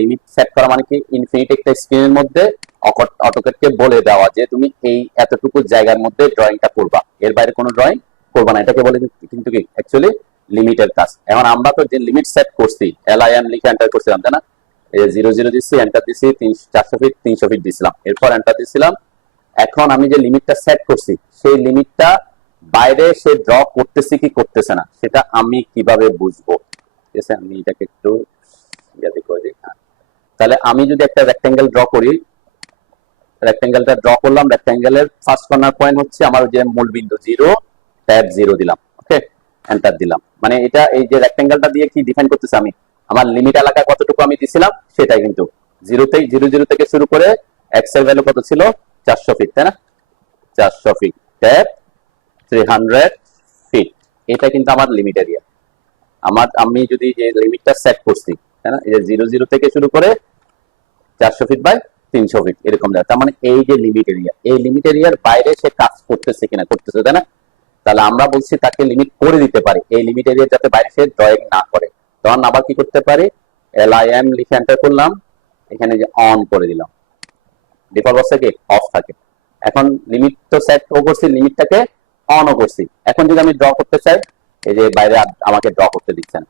Limit set করা মানে কি ইনফিনিট একটা স্ক্রিনের মধ্যে অটোক্যাডকে বলে দেওয়া যে তুমি এই এতটুকু জায়গার মধ্যে ড্রয়িংটা করবা, এর বাইরে কোনো ড্রয়িং করবা না, এটাকে বলে কিন্তু কি অ্যাকচুয়ালি লিমিটের কাজ। এখন আমরা তো যে লিমিট সেট করছি LIM লিখে এন্টার করছিলাম তাই না, এই 0 দিচ্ছি, এন্টার দিচ্ছি, 400 ফিট 300 ফিট দিছিলাম, এরপর এন্টার দিছিলাম। এখন আমি যে লিমিটটা সেট করছি সেই লিমিটটা বাইরে সে ড্র করতেছে কি করতেছে না সেটা আমি কিভাবে বুঝবো? ঠিক আছে, আমি এটাকে একটু ইয়াতে করে দিই। তাহলে আমি যদি একটা রেক্টেঙ্গেল ড্র করি, রেক্টেঙ্গেলটা ড্র করলাম, রেক্টেঙ্গেলের ফার্স্ট কর্নার পয়েন্ট হচ্ছে আমার যে মূল বিন্দু 0, ট্যাব 0 দিলাম, ওকে, এন্টার দিলাম। মানে এটা এই যে রেক্টেঙ্গেলটা দিয়ে কি ডিফাইন করতেছি আমি, আমার লিমিট এলাকা কতটুকু আমি দিছিলাম সেটাই কিন্তু 0 থেকে শুরু করে এক্স এর ভ্যালু কত ছিল 400 ফিট তাই না, 400 ফিট, ট্যাব 300 ফিট, এটা কিন্তু আমার লিমিট এরিয়া। আমি যদি যে লিমিটটা সেট করছি তাই না, এই যে 0 থেকে শুরু করে 400 ফিট বাই 300 ফিট এরকম যায়, তার মানে এই যে লিমিট এরিয়া, এই লিমিট এরিয়ার বাইরে সে কাজ করতেছে কিনা, করতেছে তাই না। তাহলে আমরা বলছি তাকে লিমিট করে দিতে পারি, এই লিমিট এরিয়া যাতে বাইরে সে ড্রয়িং না করে। তখন আবার কি করতে পারি, LIM লিখে এন্টার করলাম, এখানে যে অন করে দিলাম, ডিফল্ট অবস্থা কি অফ থাকে। এখন লিমিট তো সেট করছি, লিমিটটাকে অনও করছি। এখন যদি আমি ড্র করতে চাই, এই যে বাইরে আমাকে ড্র করতে দিচ্ছে না,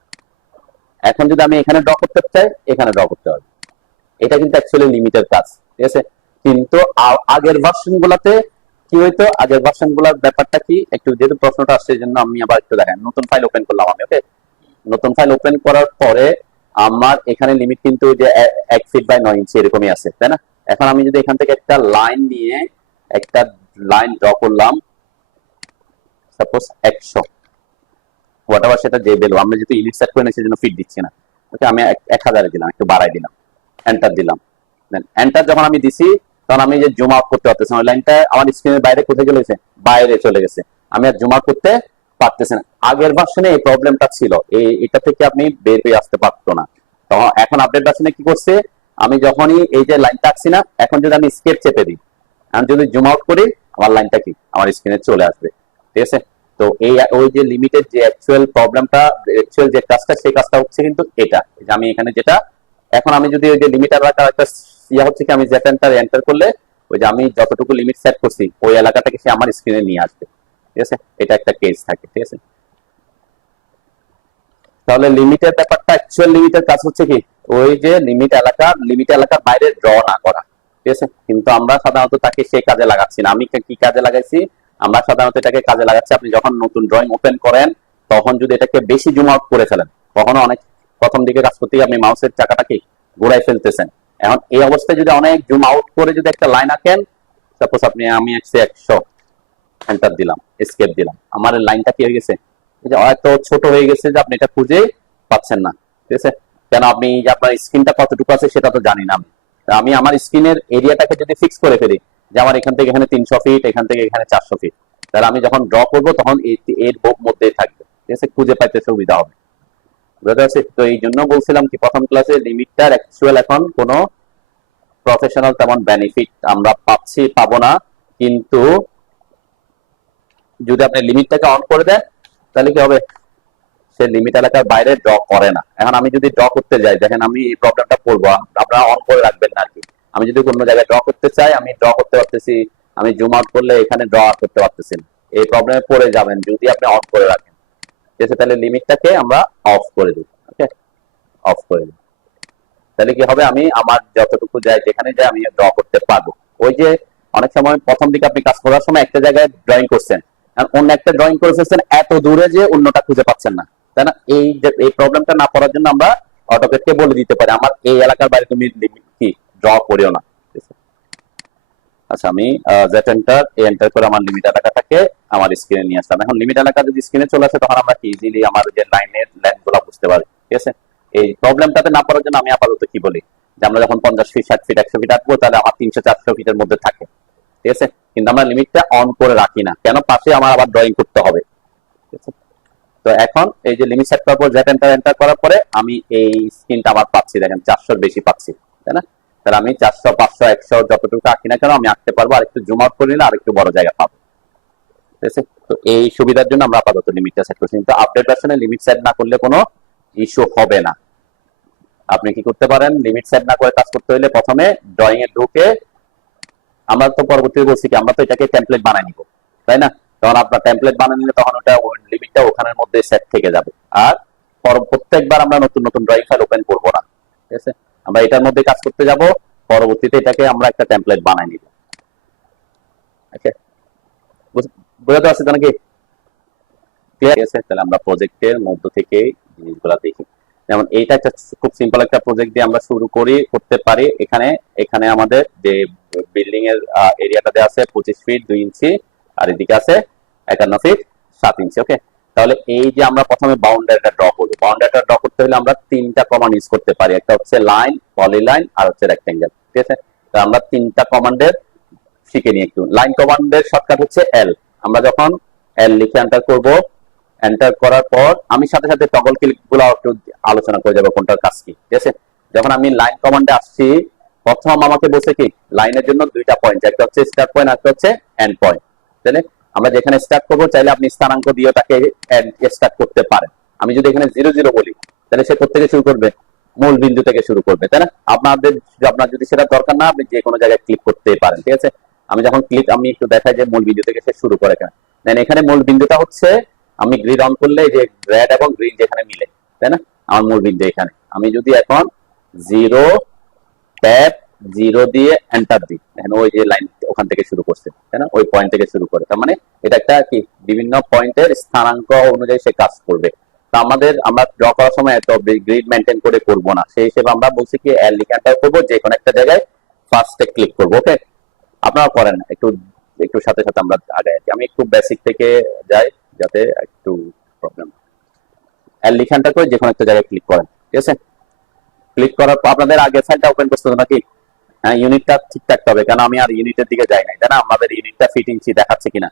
এখন যদি আমি এখানে ড্র করতে চাই এখানে ড্র করতে হবে, এটা কিন্তু অ্যাকচুয়ালি লিমিটের কাজ, ঠিক আছে। কিন্তু আগের ভার্সন গুলাতে কি হইতো, আগের ভার্সন গুলার ব্যাপারটা কি, একটু যেহেতু প্রশ্নটা আসছে এই জন্য আমি আবার একটু দেখেন, নতুন ফাইল ওপেন করলাম আমি, ওকে, নতুন ফাইল ওপেন করার পরে আমার এখানে লিমিট কিন্তু যে 1 ফিট বাই 9 ইঞ্চি এরকমই আছে তাই না। এখন আমি যদি এখান থেকে একটা লাইন নিয়ে একটা লাইন ড্র করলাম, সাপোজ 100, হোয়াটএভার সেটা যে ভ্যালু, আমরা যেহেতু ইউনিট সেট করে নিয়েছি সেজন্য ফিট দিচ্ছি না, ওকে, আমি 1000 দিলাম, একটু বাড়াই দিলাম, এন্টার দিলাম। এন্টার যখন আমি দিছি তখন আমি যে জুম আউট করতে পারতেছি না, ওই লাইনটা আমার স্ক্রিনের বাইরে কোথায় চলে গেছে, বাইরে চলে গেছে, আমি আর জুম আউট করতে পারতেছি না। আগের ভার্সনে এই প্রবলেমটা ছিল, এটা থেকে আপনি বের হয়ে আসতে পারতো না। তখন এখন আপডেট ভার্সনে কি করছে, আমি যখনই এই যে লাইনটা আঁকছি না, এখন যদি আমি স্কেপ চেপে দিই, আমি যদি জুম আউট করি, আমার লাইনটা কি আমার স্ক্রিনে চলে আসবে, ঠিক আছে। তো এই ওই যে লিমিটেড যে অ্যাকচুয়াল প্রবলেমটা, অ্যাকচুয়াল যে কাজটা, সেই কাজটা হচ্ছে কিন্তু এটা, যে আমি এখানে যেটা, এখন আমি যদি ওই যে লিমিট এলাকা একটা ইয়া হচ্ছে কি, আমি যেটা এন্টার করলে ওই যে আমি যতটুকু লিমিট সেট করছি ওই এলাকাটাকে সে আমার স্ক্রিনে নিয়ে আসবে, ঠিক আছে, এটা একটা কেস থাকে, ঠিক আছে। তাহলে লিমিটের ব্যাপারটা, অ্যাকচুয়াল লিমিটের কাজ হচ্ছে কি, ওই যে লিমিট এলাকার বাইরে ড্র না করা, ঠিক আছে। কিন্তু আমরা সাধারণত তাকে সেই কাজে লাগাচ্ছি না। আমি কি কাজে লাগাইছি, আমরা সাধারণত এটাকে কাজে লাগাচ্ছি, আপনি যখন নতুন ড্রয়িং ওপেন করেন তখন যদি এটাকে বেশি জুম আউট করে ফেলেন, কখনো অনেক প্রথম দিকে কাজ করতে আপনি মাউসের চাকাটাকে ঘুরাই ফেলতেছেন, এখন এই অবস্থায় যদি অনেক জুম আউট করে যদি একটা লাইন আঁকেন, সাপোজ আমি 100 এন্টার দিলাম, এসকেপ দিলাম, আমার লাইনটা কি হয়ে গেছে, হয়তো ছোট হয়ে গেছে যে আপনি এটা খুঁজে পাচ্ছেন না, ঠিক আছে। কেন, আপনি যে আপনার স্ক্রিনটা কতটুকু আছে সেটা তো জানি না আমি। আমি আমার স্ক্রিনের এরিয়াটাকে যদি ফিক্স করে ফেলি যে আমার এখান থেকে এখানে 300 ফিট, এখান থেকে এখানে 400 ফিট, তাহলে আমি যখন ড্র করবো তখন এর মধ্যেই থাকবে, ঠিক আছে, খুঁজে পাইতে সুবিধা হবে, বুঝতে পারছি। তো এই জন্য বলছিলাম কি প্রথম ক্লাসে লিমিটটার অ্যাকচুয়াল এখন কোনো প্রফেশনাল তেমন বেনিফিট আমরা পাবো না, কিন্তু যদি আপনি লিমিটটাকে অন করে দেন তাহলে কি হবে, সে লিমিট এলাকার বাইরে ড্র করে না। এখন আমি যদি ড্র করতে যাই, দেখেন আমি এই প্রবলেমটা করবো, আপনারা অন করে রাখবেন না আর কি। আমি যদি কোনো জায়গায় ড্র করতে চাই, আমি ড্র করতে পারতেছি, আমি জুম আউট করলে এখানে ড্র করতে পারতেছি না, এই প্রবলেমে পড়ে যাবেন যদি আপনি অন করে রাখেন, ঠিক আছে। তাহলে লিমিটটাকে আমরা অফ করে দিই, ওকে, অফ করে দিই, তাহলে কি হবে, আমি আমার যতটুকু যাই যেখানে যাই আমি ড্র করতে পারবো। ওই যে অনেক সময় প্রথম দিকে আপনি কাজ করার সময় একটা জায়গায় ড্রয়িং করছেন, অন্য একটা ড্রয়িং করে ফেলছেন এত দূরে যে অন্যটা খুঁজে পাচ্ছেন না, তাই না। এই প্রবলেমটা না পড়ার জন্য আমরা অটোক্যাডকে বলে দিতে পারি আমার এই এলাকার বাইরে তুমি কি ড্র করিও না। আচ্ছা, আমি জেট এন্টার করে আমার লিমিট এলাকাটাকে আমার স্ক্রিনে নিয়ে আসলাম। এখন লিমিট এলাকা যদি স্ক্রিনে চলে আসে তখন আমরা কি ইজিলি আমার যে লাইনের লেন্থ গুলো বুঝতে পারি, ঠিক আছে। এই প্রবলেমটাতে না পড়ার জন্য আমি আপাতত কি বলি, যে আমরা যখন 50 ফিট 60 ফিট 100 ফিট আঁকবো তাহলে আমার 300-400 ফিটের মধ্যে থাকে, ঠিক আছে। কিন্তু আমরা লিমিটটা অন করে রাখি না, কেন, পাশে আমার আবার ড্রয়িং করতে হবে, ঠিক আছে। তো এখন এই যে লিমিট সেট করার পর জেট এন্টার করার পরে আমি এই স্ক্রিনটা আমার পাচ্ছি, দেখেন 400 বেশি পাচ্ছি, তাই না। তাহলে আমি 400 500 100 যতটুকু আঁকি না কেন আমি আঁকতে পারবো, আর একটু জুম আউট করে নিলে আর একটু বড় জায়গা পাবো, ঠিক আছে। তো এই সুবিধার জন্য আমরা আপাতত লিমিটটা সেট করছি, কিন্তু আপডেট ভার্সনে লিমিট সেট না করলে কোনো ইস্যু হবে না। আপনি কি করতে পারেন, লিমিট সেট না করে কাজ করতে হলে প্রথমে ড্রয়িং এ ঢুকে, আমরা তো পরবর্তীতে বলছি কি আমরা তো এটাকে টেমপ্লেট বানাই নিব, তাই না? তখন আপনার টেমপ্লেট বানিয়ে নিলে তখন ওটা লিমিটটা ওখানের মধ্যে সেট থেকে যাবে। আর প্রত্যেকবার আমরা নতুন নতুন ড্রয়িং ফাইল ওপেন করবো না, ঠিক আছে? আমরা এটার মধ্যে কাজ করতে যাব, পরবর্তীতে এটাকে আমরা একটা টেমপ্লেট বানাই নিব। ওকে, বুঝতে পারছি তো নাকি? ক্লিয়ার আছে? তাহলে আমরা প্রজেক্টের মধ্য থেকে জিনিসগুলো দেখি। যেমন এইটা একটা খুব সিম্পল একটা প্রজেক্ট দিয়ে আমরা শুরু করতে পারি। এখানে এখানে আমাদের যে বিল্ডিং এর এরিয়াটা দেওয়া আছে 25 ফিট 2 ইঞ্চি, আর এদিকে আছে 51 ফিট 7 ইঞ্চি। ওকে, তাহলে এই যে আমরা প্রথমে বাউন্ডারিটা ড্র করব, বাউন্ডারিটা ড্র করতে হলে আমরা তিনটা কমান্ড ইউজ করতে পারি। একটা হচ্ছে লাইন, পলিলাইন আর হচ্ছে রেক্টেঙ্গেল, ঠিক আছে? তো আমরা তিনটা কমান্ডের শিখে নিই একটু। লাইন কমান্ডের শর্টকাট হচ্ছে এল। আমরা যখন এল লিখে এন্টার করব, এন্টার করার পর আমি সাথে সাথে টগল ক্লিক গুলো একটু আলোচনা করে যাবো কোনটার কাজ কি, ঠিক আছে? যখন আমি লাইন কমান্ডে আসছি, প্রথম আমাকে বলছে কি লাইনের জন্য দুইটা পয়েন্ট, একটা হচ্ছে স্টার্ট পয়েন্ট আর একটা হচ্ছে এন্ড পয়েন্ট। তাহলে আমরা যেখানে স্টার্ট করবো চাইলে আপনি স্থানাঙ্ক দিয়ে তাকে স্টার্ট করতে পারেন। আমি যদি এখানে 0 0 বলি তাহলে সে কোথা শুরু করবে? মূল বিন্দু থেকে শুরু করবে, তাই না? আপনার যদি সেটা দরকার না, আপনি যে কোনো জায়গায় ক্লিক করতে পারেন, ঠিক আছে? আমি যখন আমি একটু দেখাই যে মূল বিন্দু থেকে সে শুরু করে কেন। দেন এখানে মূল বিন্দুটা হচ্ছে, আমি গ্রিড অন করলে যে রেড এবং গ্রিন যেখানে মিলে, তাই না? আমার মূল বিন্দু এখানে। আমি যদি এখন 0 দিয়ে এন্টার দিই, দেখেন ওই যে লাইন ওখান থেকে শুরু করছে, তাই না? ওই পয়েন্ট থেকে শুরু করে, তার মানে এটা একটা কি বিভিন্ন পয়েন্টের স্থানাঙ্ক অনুযায়ী সে কাজ করবে। তা আমরা ড্র করার সময় এত গ্রিড মেনটেন করে করব না, সেই হিসেবে আমরা বলছি কি এল লিখে এন্টার করবো, যে কোনো একটা জায়গায় ফার্স্টে ক্লিক করবো। ওকে, আপনারা করেন একটু একটু সাথে সাথে আমরা আগে। আমি একটু বেসিক থেকে যাই যাতে একটু প্রবলেম। এল লিখে এন্টার করে যে কোনো একটা জায়গায় ক্লিক করেন, ঠিক আছে? ক্লিক করার পর আপনাদের আগে ফাইলটা ওপেন করতে হবে নাকি? হ্যাঁ, ইউনিটটা ঠিক থাকতে হবে, কেন আমি আর ইউনিটের দিকে যাই নাই, তাই না? আমাদের ইউনিটটা ফিট ইঞ্চি দেখাচ্ছে কিনা,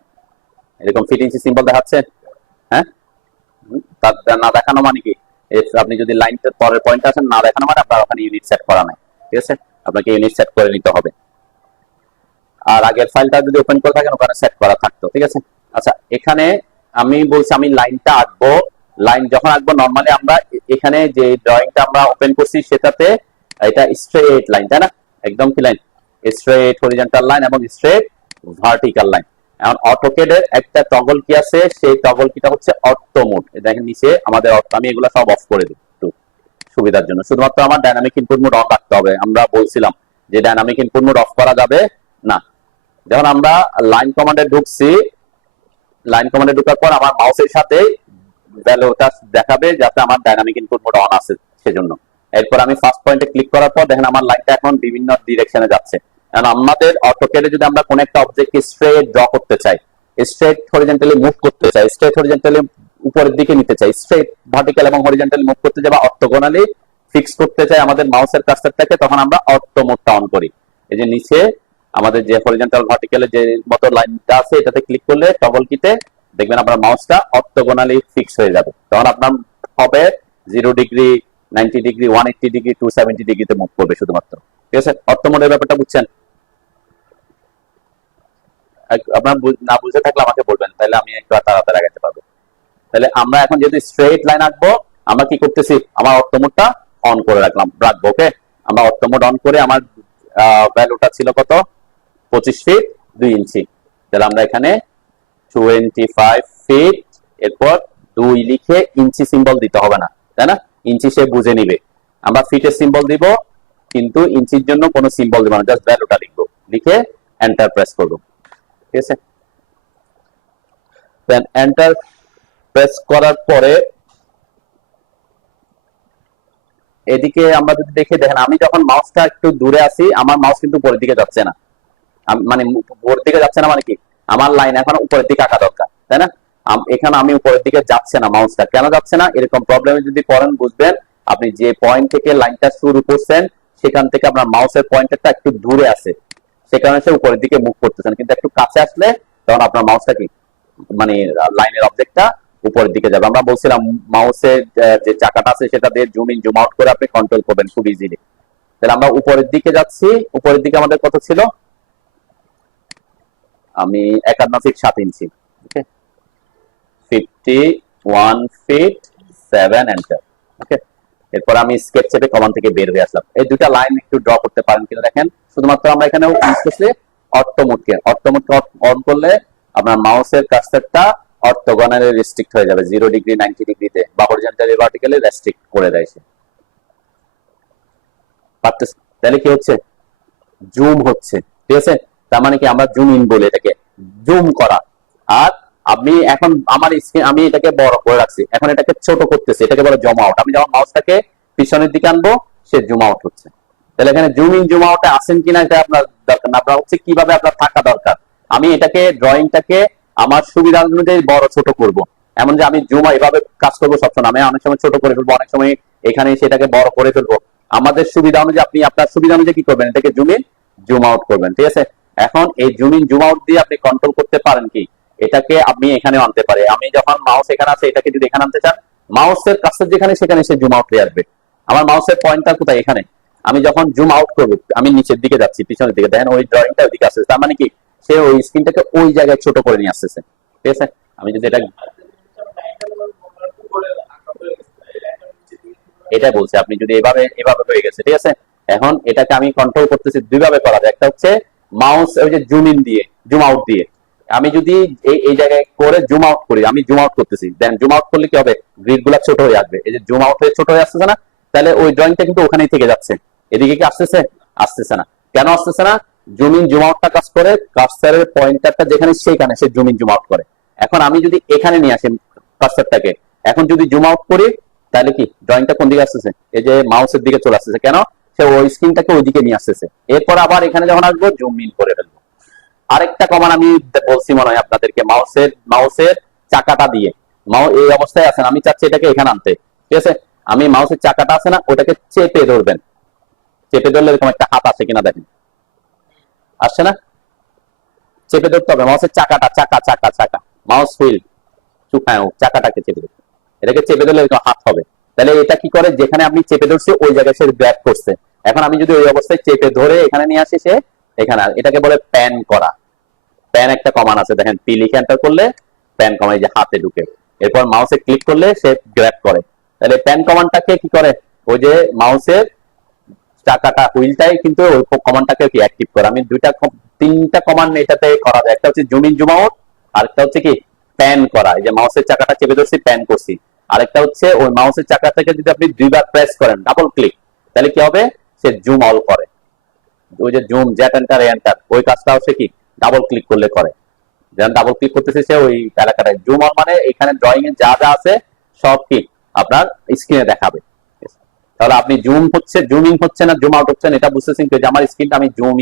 এরকম ফিট ইঞ্চি সিম্বল দেখাচ্ছে। হ্যাঁ, না দেখানো মানে কি, আপনি যদি লাইনটা পরের পয়েন্টে আসেন, না দেখানো মানে আপনার ওখানে ইউনিট সেট করা নাই, ঠিক আছে? আপনাকে ইউনিট সেট করে নিতে হবে। আর আগের ফাইলটা যদি ওপেন করে থাকেন ওখানে সেট করা থাকতো, ঠিক আছে? আচ্ছা, এখানে আমি বলছি আমি লাইনটা আঁকবো। লাইন যখন আঁকবো, নর্মালি আমরা এখানে যে ড্রয়িংটা আমরা ওপেন করছি সেটাতে এটা স্ট্রেট লাইন, তাই না? একদম কি লাইন? স্ট্রেট হরিজন্টাল লাইন এবং স্ট্রেট ভার্টিক্যাল লাইন। এখন অটোকেডের একটা টগল কি আছে, সেই টগল কিটা হচ্ছে অর্থ মোড। দেখেন নিচে আমাদের আমি এগুলো সব অফ করে দিই একটু সুবিধার জন্য। শুধুমাত্র আমার ডাইনামিক ইনপুট মোড অন রাখতে হবে। আমরা বলছিলাম যে ডাইনামিক ইনপুট মোড অফ করা যাবে না। যখন আমরা লাইন কমান্ডে ঢুকছি, লাইন কমান্ডে ঢোকার পর আমার মাউসের সাথে ভ্যালুটা দেখাবে যাতে আমার ডাইনামিক ইনপুট মোড অন আছে সেজন্য। এরপর আমি ফার্স্ট পয়েন্টে ক্লিক করার পর দেখেন আমার লাইনটা এখন বিভিন্ন ডিরেকশনে যাচ্ছে। কারণ আমাদের অটোকেডে যদি আমরা কোন একটা অবজেক্টকে স্ট্রেট ড্র করতে চাই, স্ট্রেট হরিজন্টালি মুভ করতে চাই, স্ট্রেট হরিজন্টালি উপরের দিকে নিতে চাই, স্ট্রেট ভার্টিক্যাল এবং হরিজন্টালি মুভ করতে চাই বা অর্থোগোনালি ফিক্স করতে চাই আমাদের মাউসের কার্সারটাকে, তখন আমরা অর্থ মোডটা অন করি। এই যে নিচে আমাদের যে হরিজন্টাল ভার্টিক্যালের যে মতো লাইনটা আছে এটাতে ক্লিক করলে টগল কিতে দেখবেন আপনার মাউসটা অর্থোগোনালি ফিক্স হয়ে যাবে। তখন আপনার হবে 0 ডিগ্রি, 90 ডিগ্রি, 180 ডিগ্রি, 270 ডিগ্রিতে মুভ করবে শুধুমাত্র, ঠিক আছে? অর্থ মোডের ব্যাপারটা বুঝছেন? আপনার না বুঝে থাকলে আমাকে বলবেন, তাহলে আমি একটু তাড়াতাড়ি আগাতে পারবো। তাহলে আমরা এখন যেহেতু স্ট্রেট লাইন আঁকবো, আমরা কি করতেছি, আমার অর্থ মোডটা অন করে রাখবো। ওকে, আমরা অর্থ মোড অন করে আমার ভ্যালুটা ছিল কত? 25 ফিট 2 ইঞ্চি। তাহলে আমরা এখানে 25 ফিট, এরপর 2 লিখে ইঞ্চি সিম্বল দিতে হবে না, তাই না? ইঞ্চি সে বুঝে নিবে। আমরা ফিটের সিম্বল দিব, কিন্তু ইঞ্চির জন্য কোনো সিম্বল দিব না, জাস্ট ভ্যালুটা লিখবো, লিখে এন্টার প্রেস করবো, ঠিক আছে? দেন এন্টার প্রেস করার পরে এদিকে আমরা যদি দেখে দেখেন, আমি যখন মাউসটা একটু দূরে আসি আমার মাউস কিন্তু উপরের দিকে যাচ্ছে না। মানে উপরের দিকে যাচ্ছে না মানে কি, আমার লাইন এখন উপরের দিকে আঁকা দরকার, তাই না? এখানে আমি উপরের দিকে যাচ্ছে না, মাউসটা কেন যাচ্ছে না, এরকম প্রবলেমে যদি পড়েন বুঝবেন। আপনি যে পয়েন্ট থেকে লাইনটা শুরু করছেন সেখান থেকে আপনার মাউসের পয়েন্টারটা একটু দূরে আছে, সে কারণে সে উপরের দিকে মুভ করতেছেন। কিন্তু একটু কাছে আসলে তখন আপনার মাউসটা কি মানে লাইনের অবজেক্টটা উপরের দিকে যাবে। আমরা বলছিলাম মাউসের যে চাকাটা আছে সেটা দিয়ে জুম ইন জুম আউট করে আপনি কন্ট্রোল করবেন খুব ইজিলি। তাহলে আমরা উপরের দিকে যাচ্ছি, উপরের দিকে আমাদের কত ছিল, আমি 51 ফিট 7 ইঞ্চি, ওকে, 51 ফিট 7 এন্টার। ওকে, এরপর আমি স্কেচ চেপে কমান্ড থেকে বের হয়ে আসলাম। এই দুটা লাইন একটু ড্র করতে পারেন কিনা দেখেন। শুধুমাত্র আমরা এখানে ইউজ করছি অর্থ মোডকে অন করলে আপনার মাউসের কার্সারটা অর্থোগোনালি রেস্ট্রিক্ট হয়ে যাবে 0 ডিগ্রি 90 ডিগ্রিতে বা হরিজন্টালি ভার্টিক্যালি রেস্ট্রিক্ট করে দেয় সে। পারতেছে? তাহলে কি হচ্ছে? জুম হচ্ছে, ঠিক আছে? তার মানে কি আমরা জুম ইন বলে এটাকে, জুম করা। আর আমি এখন আমার স্ক্রিন আমি এটাকে বড় করে রাখছি, এখন এটাকে ছোট করতেছি, এটাকে বলে জুম আউট। আমি যখন মাউসটাকে পিছনের দিকে আনবো সে জুম আউট হচ্ছে। তাহলে এখানে জুম ইন জুম আউটে আসেন কিনা এটা আপনার দরকার না, আপনার হচ্ছে কিভাবে আপনার থাকা দরকার। আমি এটাকে ড্রয়িংটাকে আমার সুবিধা অনুযায়ী বড় ছোট করব। এমন যে আমি জুম এভাবে কাজ করবো সবসময়, আমি অনেক সময় ছোট করে ফেলবো, অনেক সময় এখানে সেটাকে বড় করে ফেলবো। আমাদের সুবিধা অনুযায়ী আপনি আপনার সুবিধা অনুযায়ী কি করবেন, এটাকে জুম ইন জুম আউট করবেন, ঠিক আছে? এখন এই জুম ইন জুম আউট দিয়ে আপনি কন্ট্রোল করতে পারেন কি, এটাকে আপনি এখানেও আনতে পারে। আমি যখন মাউস এখানে আছে এটাকে যদি এখানে আনতে চান, মাউসের কাছে যেখানে সেখানে সে জুম আউট হয়ে আসবে। আমার মাউসের পয়েন্টার কোথায়? এখানে। আমি যখন জুম আউট করবো আমি নিচের দিকে যাচ্ছি, পিছনের দিকে, দেখেন ওই ড্রয়িংটা ওইদিকে আসছে, তার মানে কি সে ওই স্ক্রিনটাকে ওই জায়গায় ছোট করে নিয়ে আসতেছে, ঠিক আছে? আমি যদি এটা এটা বলছি, আপনি যদি এভাবে এভাবে হয়ে গেছে, ঠিক আছে? এখন এটাকে আমি কন্ট্রোল করতেছি দুইভাবে করা যায়। একটা হচ্ছে মাউস ওই যে জুম ইন দিয়ে জুম আউট দিয়ে। আমি যদি এই জায়গায় করে জুম আউট করি, আমি জুম আউট করতেছি, দেন জুম আউট করলে কি হবে, গ্রিড গুলা ছোট হয়ে আসবে। এই যে জুম আউট হয়ে ছোট হয়ে আসতেছে না, তাহলে ওই ড্রয়িংটা কিন্তু ওখানেই থেকে যাচ্ছে। এদিকে কি আসতেছে? আসতেছে না। কেন আসতেছে না? জুম ইন জুম আউটটা কাজ করে কার্সারের পয়েন্টারটা যেখানে সেখানে সে জুম ইন জুম আউট করে। এখন আমি যদি এখানে নিয়ে আসি কার্সারটাকে, এখন যদি জুম আউট করি, তাহলে কি ড্রয়িংটা কোন দিকে আসতেছে? এই যে মাউসের দিকে চলে আসতেছে। কেন? সে ওই স্ক্রিনটাকে ওইদিকে নিয়ে আসতেছে। এরপর আবার এখানে যখন আসবো জুম ইন করে ফেলবো। আরেকটা কমান আমি বলছি মনে হয় আপনাদেরকে, মাউসের মাউসের চাকাটা দিয়ে, এই অবস্থায় আছেন, আমি চাচ্ছি এটাকে এখানে আনতে, ঠিক আছে? আমি মাউসের চাকাটা আছে না, ওটাকে চেপে ধরবেন। চেপে ধরলে এরকম একটা হাত আসে কিনা দেখেন, আসছে না? চেপে ধরতে হবে মাউসের চাকাটা, চাকা চাকা চাকা মাউস হুইল চাকাটাকে চেপে ধরতে, এটাকে চেপে ধরলে এরকম হাত হবে। তাহলে এটা কি করে, যেখানে আপনি চেপে ধরছি ওই জায়গায় সে গ্র্যাব করছে। এখন আমি যদি ওই অবস্থায় চেপে ধরে এখানে নিয়ে আসি, সে এখানে, এটাকে বলে প্যান করা। প্যান একটা কমান আছে, দেখেন পি লিখে এন্টার করলে প্যান কমান, এই যে হাতে ঢুকে, এরপর মাউসে ক্লিক করলে সে গ্র্যাব করে। তাহলে প্যান কমান্ডটাকে কি করে, ওই যে মাউসের চাকাটা হুইলটাই কিন্তু ওই কমান্ডটাকে কি অ্যাক্টিভ করে। আমি তিনটা কমান্ড এটাতে করা যায়। একটা হচ্ছে জুম ইন জুম আউট, আরেকটা হচ্ছে কি প্যান করা, এই যে মাউসের চাকাটা চেপে ধরছি প্যান করছি, আরেকটা হচ্ছে ওই মাউসের চাকা থেকে যদি আপনি দুইবার প্রেস করেন ডাবল ক্লিক, তাহলে কি হবে, সে জুম অল করে। ওই যে জুম জেট এন্টার এন্টার, ওই কাজটা হচ্ছে কি ডাবল ক্লিক করলে করে। যেমন ডাবল ক্লিক করতেছে সে ওই এলাকাটায়। জুম অল মানে এখানে ড্রয়িং এ যা যা আছে সব কি আপনার স্ক্রিনে দেখাবে। তাহলে আপনি জুম হচ্ছে জুম ইন হচ্ছে না জুম আউট হচ্ছে না এটা বুঝতেছেন যে আমার স্ক্রিনটা আমি জুম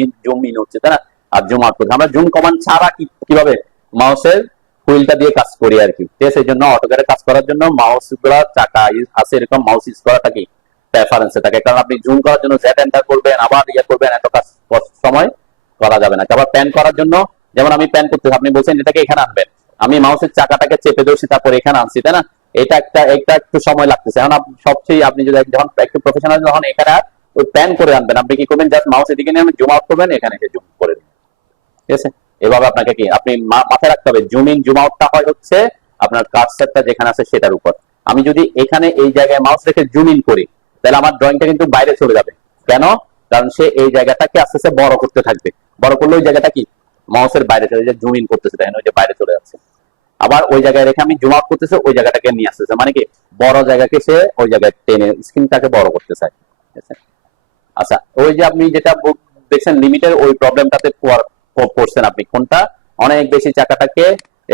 ইন হচ্ছে, তাই না? আর জুম আউট করছে। আমরা জুম কমান্ড ছাড়া কিভাবে মাউসের হুইলটা দিয়ে কাজ করি আর কি, ঠিক আছে? এই জন্য অটোক্যাডে কাজ করার জন্য মাউস গুলা চাকা আছে, এরকম মাউস ইউজ করাটা কি প্রেফারেন্সে থাকে। কারণ আপনি জুম করার জন্য জেড এন্টার করবেন, আবার ইয়ে করবেন, এত কাজ সময় করা যাবে না। আবার প্যান করার জন্য, যেমন আমি প্যান করতে, আপনি বলছেন এটাকে এখানে আনবেন, আমি মাউসের চাকাটাকে চেপে ধরছি, তারপর এখানে আনছি, তাই না? এটা একটা একটু সময় লাগতেছে। এখন সবচেয়ে আপনি যদি যখন একটু প্রফেশনাল, যখন এখানে ওই প্যান করে আনবেন, আপনি কি করবেন, জাস্ট মাউস এদিকে নিয়ে জুম আউট করবেন, এখানে এসে জুম করে দিবেন, ঠিক আছে? এভাবে আপনাকে কি আপনি মাথায় রাখতে হবে, জুম ইন জুম আউটটা হয় হচ্ছে আপনার কার্সারটা যেখানে আছে সেটার উপর। আমি যদি এখানে এই জায়গায় মাউস রেখে জুম ইন করি, তাহলে আমার ড্রয়িংটা কিন্তু বাইরে চলে যাবে। কেন? কারণ সে এই জায়গাটাকে আস্তে আস্তে বড় করতে থাকবে, বড় করলে ওই জায়গাটা কি মাউসের বাইরে চলে যায়, জুম ইন করতেছে, দেখেন ওই যে বাইরে চলে যাচ্ছে। আবার ওই জায়গায় রেখে আমি জুম আউট করতেছি, ওই জায়গাটাকে নিয়ে আসতেছে, মানে কি বড় জায়গাকে সে ওই জায়গায় টেনে স্ক্রিনটাকে বড় করতে চায়, ঠিক আছে? আচ্ছা, ওই যে আপনি যেটা দেখছেন লিমিটের ওই প্রবলেমটাতে পড়ছেন আপনি, কোনটা অনেক বেশি চাকাটাকে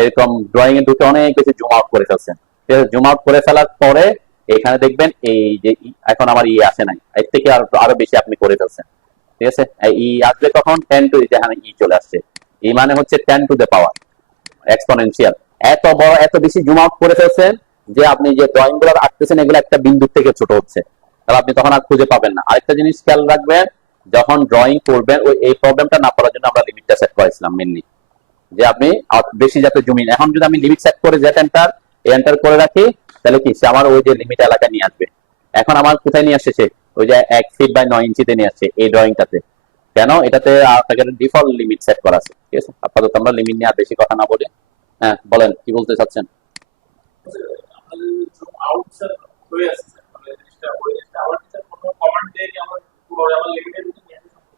এরকম ড্রয়িং এ ঢুকে অনেক বেশি জুম আউট করে ফেলছেন। জুম আউট করে ফেলার পরে এখানে দেখবেন এই যে এখন আমার আসে নাই, এর থেকে আরো বেশি আপনি করে ফেলছেন, ঠিক আছে? আসবে কখন, 10 টু, যেখানে চলে আসছে, মানে হচ্ছে 10 টু দ্য পাওয়ার এক্সপোনেনশিয়াল। এত বড় এত বেশি জুম আউট করে ফেলছেন যে আপনি যে ড্রয়িং গুলো আঁকতেছেন এগুলো একটা বিন্দু থেকে ছোট হচ্ছে, তাহলে আপনি তখন আর খুঁজে পাবেন না। আরেকটা জিনিস খেয়াল রাখবেন, যখন ড্রয়িং করবেন ওই এই প্রবলেমটা না পড়ার জন্য আমরা লিমিটটা সেট করেছিলাম মেনলি, যে আপনি বেশি যাতে জুম ইন। এখন যদি আমি লিমিট সেট করে জেট এন্টার করে রাখি, তাহলে কি সে আমার ওই যে লিমিট এলাকায় নিয়ে আসবে। এখন আমার কোথায় নিয়ে আসছে, ওই যে 1 ফিট বাই 9 ইঞ্চিতে নিয়ে আসছে এই ড্রয়িংটাতে। কেন? এটাতে আপনাকে ডিফল্ট লিমিট সেট করা আছে, ঠিক আছে? আপাতত আমরা লিমিট নিয়ে আর বেশি কথা না বলি। হ্যাঁ বলেন, কি বলতে চাচ্ছেন?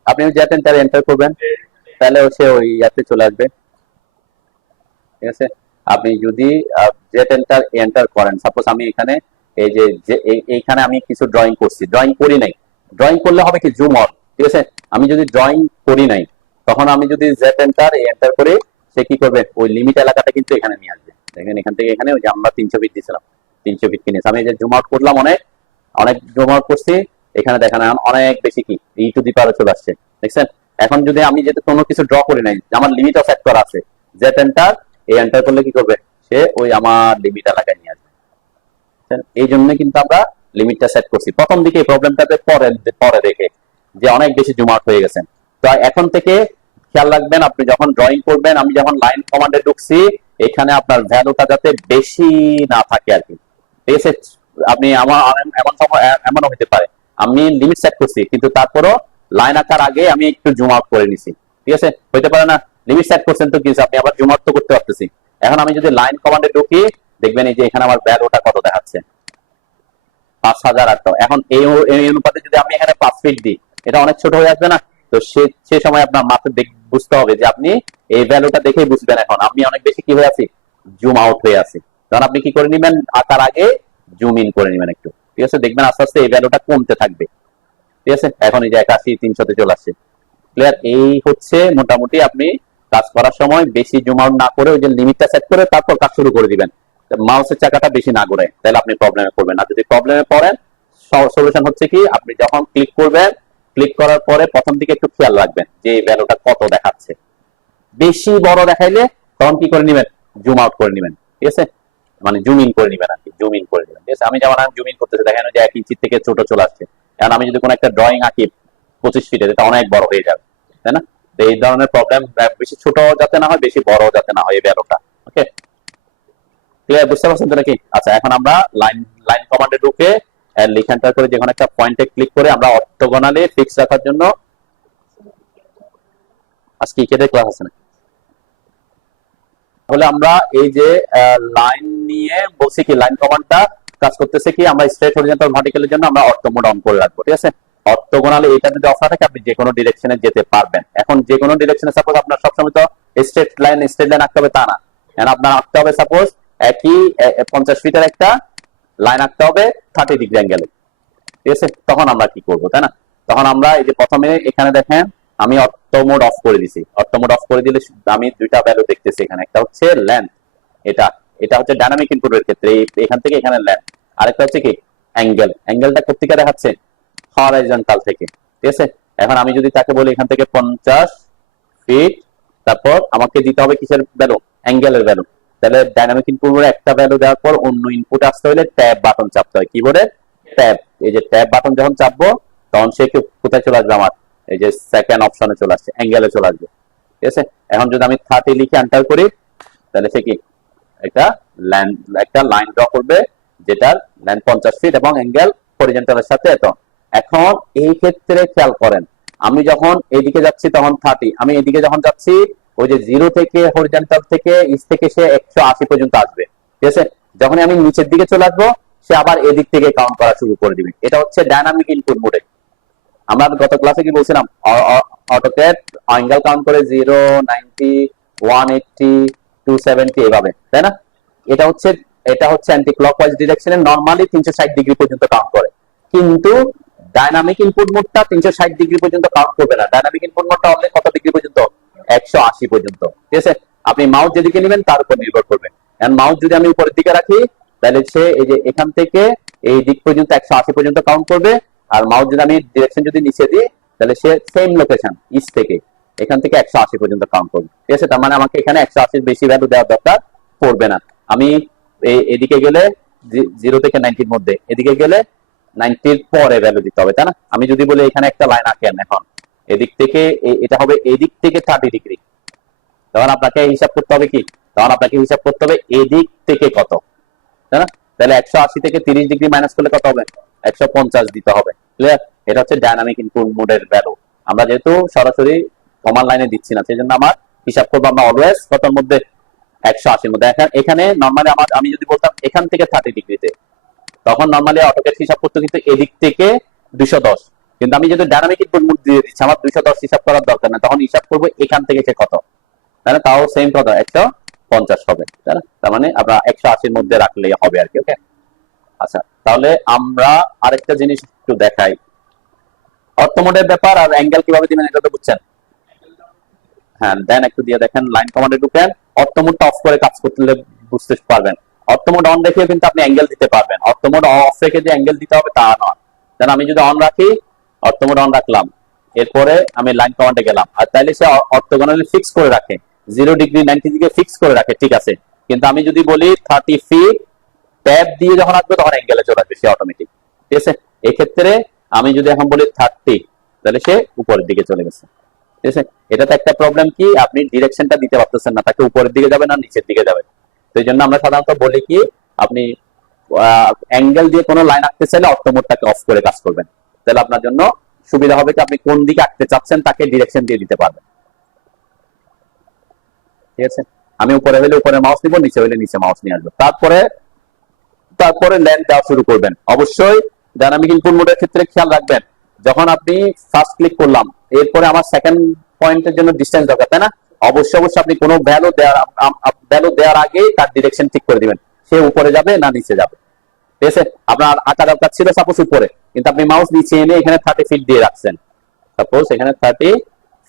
আপনি জেট এন্টার এন্টার করবেন, তাহলে সে ওই ইয়াতে চলে আসবে। ঠিক আছে, আপনি যদি জেট এন্টার এন্টার করেন, সাপোজ আমি এখানে এই যে এইখানে আমি কিছু ড্রয়িং করছি, ড্রয়িং করি নাই, ড্রয়িং করলে হবে কি জুম অন। ঠিক আছে, আমি যদি ড্রয়িং করি নাই, তখন আমি যদি জেট এন্টার এন্টার করে, সে কি করবে, ওই লিমিট এলাকাটা কিন্তু এখানে নিয়ে আসবে। দেখেন এখান থেকে এখানে ওই যে আমরা 300 ফিট দিয়েছিলাম, 300 ফিট কিনেছি, আমি এই যে জুম আউট করলাম, অনেক অনেক জুম আউট করছি, এখানে দেখেন এখন অনেক বেশি কি ই টু দি পাওয়ার চলে আসছে। দেখছেন, এখন যদি আমি যেহেতু কোনো কিছু ড্র করি নাই, আমার লিমিটও সেট করা আছে, জেট এন্টার এন্টার করলে কি করবে, সে ওই আমার লিমিট এলাকায় নিয়ে আসবে। এই জন্য কিন্তু আমরা লিমিটটা সেট করছি প্রথম দিকে, এই প্রবলেমটাতে পরে পরে দেখে যে অনেক বেশি জুম আউট হয়ে গেছেন। তো এখন থেকে খেয়াল রাখবেন, আপনি যখন ড্রয়িং করবেন, আমি যখন লাইন কমান্ডে ঢুকছি, এখানে আপনার ভ্যালুটা যাতে বেশি না থাকে আর কি। ঠিক আছে, আপনি আমার এমন সময় এমনও হতে পারে আমি লিমিট সেট করছি, কিন্তু তারপরও লাইন আঁকার আগে আমি একটু জুম আউট করে নিছি। ঠিক আছে, হইতে পারে না, লিমিট সেট করছেন তো কিছু, আপনি আবার জুম আউট তো করতে পারতেছি। এখন আমি যদি লাইন কমান্ডে ঢুকি, দেখবেন এই যে এখানে আমার ভ্যালুটা কত দেখাচ্ছে, 5008। এখন এই অনুপাতে যদি আমি এখানে 5 ফিট দিই, এটা অনেক ছোট হয়ে আসবে না? তো সে সময় আপনার মাথায় বুঝতে হবে যে আপনি এই ভ্যালুটা দেখেই বুঝবেন এখন আমি অনেক বেশি কি হয়ে আছি, জুম আউট হয়ে আছি। তখন আপনি কি করে নিবেন, আঁকার আগে জুম ইন করে নিবেন একটু। ঠিক আছে, দেখবেন আস্তে আস্তে এই ভ্যালুটা কমতে থাকবে। ঠিক আছে, এখন এই যে 81 300-তে চলে আসছে। ক্লিয়ার? এই হচ্ছে মোটামুটি আপনি কাজ করার সময় বেশি জুম আউট না করে ওই যে লিমিটটা সেট করে তারপর কাজ শুরু করে দিবেন, মাউসের চাকাটা বেশি না ঘোরে, তাহলে আপনি প্রবলেমে পড়বেন না। যদি প্রবলেমে পড়েন, সলিউশন হচ্ছে কি, আপনি যখন ক্লিক করবেন, ক্লিক করার পরে প্রথম দিকে একটু খেয়াল রাখবেন যে এই ভ্যালুটা কত দেখাচ্ছে। বেশি বড় দেখাইলে তখন কি করে নিবেন, জুম আউট করে নিবেন। ঠিক আছে, মানে জুম ইন করে নিবেন আর কি, জুম ইন করে নিবেন। ঠিক আছে, আমি যেমন জুম ইন করতেছি, দেখেন যে 1 ইঞ্চি থেকে ছোট চলে আসছে। কারণ আমি যদি কোনো একটা ড্রয়িং আঁকি 25 ফিটের, এটা অনেক বড় হয়ে যাবে, তাই না? তো এই ধরনের প্রবলেম, বেশি ছোট যাতে না হয়, বেশি বড় যাতে না হয়, এই ভ্যালুটা। ওকে, ক্লিয়ার? বুঝতে পারছেন তো নাকি? আচ্ছা, এখন আমরা লাইন লাইন কমান্ডে ঢুকে লিখানটা করে যে কোনো একটা পয়েন্টে ক্লিক করে আমরা অর্থোগোনালি ফিক্স রাখার জন্য, আজকে কি ক্লাস আছে না, তাহলে আমরা এই যে লাইন নিয়ে বলছি কি, লাইন কমান্ডটা কাজ করতেছে কি, আমরা স্ট্রেট হরিজন্টাল ভার্টিক্যালের জন্য আমরা অর্থো মোড অন করে রাখবো। ঠিক আছে, অর্থোগোনালি এটা যদি অফ থাকে, আপনি যে কোনো ডিরেকশনে যেতে পারবেন। এখন যে কোনো ডিরেকশনে, সাপোজ আপনার সবসময় তো স্ট্রেট লাইন আঁকতে হবে তা না, এখন আপনার আঁকতে হবে সাপোজ একই 50 ফিটের একটা লাইন আঁকতে হবে 30 ডিগ্রি অ্যাঙ্গেলে। ঠিক আছে, তখন আমরা কি করবো, তাই না? তখন আমরা এই যে প্রথমে এখানে দেখেন আমি অর্থো মোড অফ করে দিছি। অর্থো মোড অফ করে দিলে আমি দুইটা ভ্যালু দেখতেছি এখানে, একটা হচ্ছে লেন্থ, এটা এটা হচ্ছে ডাইনামিক ইনপুটের ক্ষেত্রে এখান থেকে এখানে লেন্থ, আরেকটা হচ্ছে কি অ্যাঙ্গেল। অ্যাঙ্গেলটা কোথেকে দেখাচ্ছে, হরাইজন্টাল থেকে। ঠিক আছে, এখন আমি যদি তাকে বলি এখান থেকে 50 ফিট, তারপর আমাকে দিতে হবে কিসের ভ্যালু, অ্যাঙ্গেলের ভ্যালু। তাহলে ডাইনামিক ইনপুট একটা ভ্যালু দেওয়ার পর অন্য ইনপুট আসতে হলে ট্যাব বাটন চাপতে হয়, কিবোর্ডে ট্যাব। এই যে ট্যাব বাটন যখন চাপবো, তখন সে কোথায় চলে আসবে, আমার এই যে সেকেন্ড অপশনে চলে আসছে, অ্যাঙ্গেলে চলে আসবে। ঠিক আছে, এখন যদি আমি 30 লিখে এন্টার করি, তাহলে সে কি একটা লাইন ড্র করবে, যেটার লেন্থ 50 ফিট এবং অ্যাঙ্গেল হরিজন্টালের সাথে এত। এখন এই ক্ষেত্রে খেয়াল করেন, আমি যখন এইদিকে যাচ্ছি তখন 30, আমি এদিকে যখন যাচ্ছি ওই যে 0 থেকে হরিজন্টাল থেকে ইস থেকে সে 180 পর্যন্ত আসবে। ঠিক আছে, যখন আমি নিচের দিকে চলে আসবো, সে আবার এদিক থেকে কাউন্ট করা শুরু করে দিবে। এটা হচ্ছে ডাইনামিক ইনপুট মোডে। আমরা গত ক্লাসে কি বলছিলাম, অটোক্যাড অ্যাঙ্গেল কাউন্ট করে 0, 90, 180, 270 এভাবে, তাই না? এটা হচ্ছে অ্যান্টি ক্লকওয়াইজ ডিরেকশনে নরমালি 360 ডিগ্রি পর্যন্ত কাউন্ট করে, কিন্তু ডাইনামিক ইনপুট মোডটা 360 ডিগ্রি পর্যন্ত কাউন্ট করবে না। ডাইনামিক ইনপুট মোডটা অনলি কত ডিগ্রি পর্যন্ত, 180 পর্যন্ত। ঠিক আছে, আপনি মাউস যেদিকে নেবেন তার উপর নির্ভর করবে। এন্ড মাউস যদি আমি উপরের দিকে রাখি, তাহলে সে এই যে এখান থেকে এই দিক পর্যন্ত 180 পর্যন্ত কাউন্ট করবে। আর মাউস যদি আমি ডিরেকশন যদি নিচে দিই, তাহলে সে সেম লোকেশন ইস্ট থেকে এখান থেকে 180 পর্যন্ত কাউন্ট করবে। ঠিক আছে, তার মানে আমাকে এখানে 180 বেশি ভ্যালু দেওয়ার দরকার পড়বে না। আমি এদিকে গেলে 0 থেকে 90 এর মধ্যে, এদিকে গেলে 90 এর পরে ভ্যালু দিতে হবে, তাই না? আমি যদি বলি এখানে একটা লাইন আঁকেন, এখন এদিক থেকে এটা হবে এদিক থেকে 30 ডিগ্রি, তখন আপনাকে হিসাব করতে হবে কি, তখন আপনাকে হিসাব করতে হবে এদিক থেকে কত, তাই না? তাহলে 180 থেকে 30 ডিগ্রি মাইনাস করলে কত হবে, 150 দিতে হবে। ক্লিয়ার? এটা হচ্ছে ডাইনামিক ইনপুট মোডের ভ্যালু। আমরা যেহেতু সরাসরি কমান্ড লাইনে দিচ্ছি না, সেজন্য আমার হিসাব করবো আমরা অলওয়েজ কতর মধ্যে, 180 এর মধ্যে। এখানে নরমালি আমি যদি বলতাম এখান থেকে 30 ডিগ্রিতে, তখন নর্মালি অটোক্যাড হিসাব করতে কিন্তু এদিক থেকে 210, কিন্তু আমি যদি ডাইনামিক ইনপুট মোড দিয়ে দিচ্ছি আমার 210 হিসাব করার দরকার না, তখন হিসাব করবো এখান থেকে সে কত, তাই না? তাও সেম কত, 150 হবে, তাই না? তার মানে আমরা 180-র মধ্যে রাখলেই হবে আর কি। ওকে, আচ্ছা, তাহলে আমরা আরেকটা জিনিস একটু দেখাই, অর্থমোডের ব্যাপার আর অ্যাঙ্গেল কিভাবে দিবেন এটা তো বুঝছেন। হ্যাঁ, দেন একটু দিয়ে দেখেন, লাইন কমান্ডে ঢুকেন, অর্থমোডটা অফ করে কাজ করতে বুঝতে পারবেন। অর্থমোড অন রেখে কিন্তু আপনি অ্যাঙ্গেল দিতে পারবেন, অর্থমোড অফ রেখে যে অ্যাঙ্গেল দিতে হবে তা নয়। দেন আমি যদি অন রাখি, অর্থমোড অন রাখলাম, এরপরে আমি লাইন কমান্ডে গেলাম, আর তাইলে সে অর্থোগোনালি ফিক্স করে রাখে, 0 ডিগ্রি 90 ডিগ্রি ফিক্স করে রাখে, ঠিক আছে। কিন্তু আমি যদি বলি 30 ফিট, ট্যাব দিয়ে যখন আসবে তখন অ্যাঙ্গেলে চলে আসবে সে অটোমেটিক, ঠিক আছে। এক্ষেত্রে আমি যদি এখন বলি 30, তাহলে সে উপরের দিকে চলে গেছে, ঠিক আছে। এটাতে একটা প্রবলেম কি, আপনি ডিরেকশনটা দিতে পারতেছেন না, তাকে উপরের দিকে যাবে না নিচের দিকে যাবে। তো এই জন্য আমরা সাধারণত বলি কি, আপনি অ্যাঙ্গেল দিয়ে কোনো লাইন আঁকতে চাইলে অর্থমোডটাকে অফ করে কাজ করবেন, তাহলে আপনার জন্য সুবিধা হবে কি আপনি কোন দিকে আঁকতে চাচ্ছেন তাকে ডিরেকশন দিয়ে দিতে পারবেন, ঠিক আছে। আমি উপরে হলে উপরে মাউস নিব, নিচে হলে নিচে মাউস নিয়ে আসবো, তারপরে তারপরে লেন্থ দেওয়া শুরু করবেন। অবশ্যই ডাইনামিক ইনপুট মোডের ক্ষেত্রে খেয়াল রাখবেন, যখন আপনি ফার্স্ট ক্লিক করলাম, এরপরে আমার সেকেন্ড পয়েন্টের জন্য ডিসটেন্স দরকার, তাই না? অবশ্যই অবশ্যই আপনি কোনো ভ্যালু দেওয়ার আগে তার ডিরেকশন ঠিক করে দিবেন, সে উপরে যাবে না নিচে যাবে, ঠিক আছে। আপনার আঁকা দরকার ছিল সাপোজ উপরে, কিন্তু আপনি মাউস নিচে এনে এখানে 30 ফিট দিয়ে রাখছেন, সাপোজ এখানে 30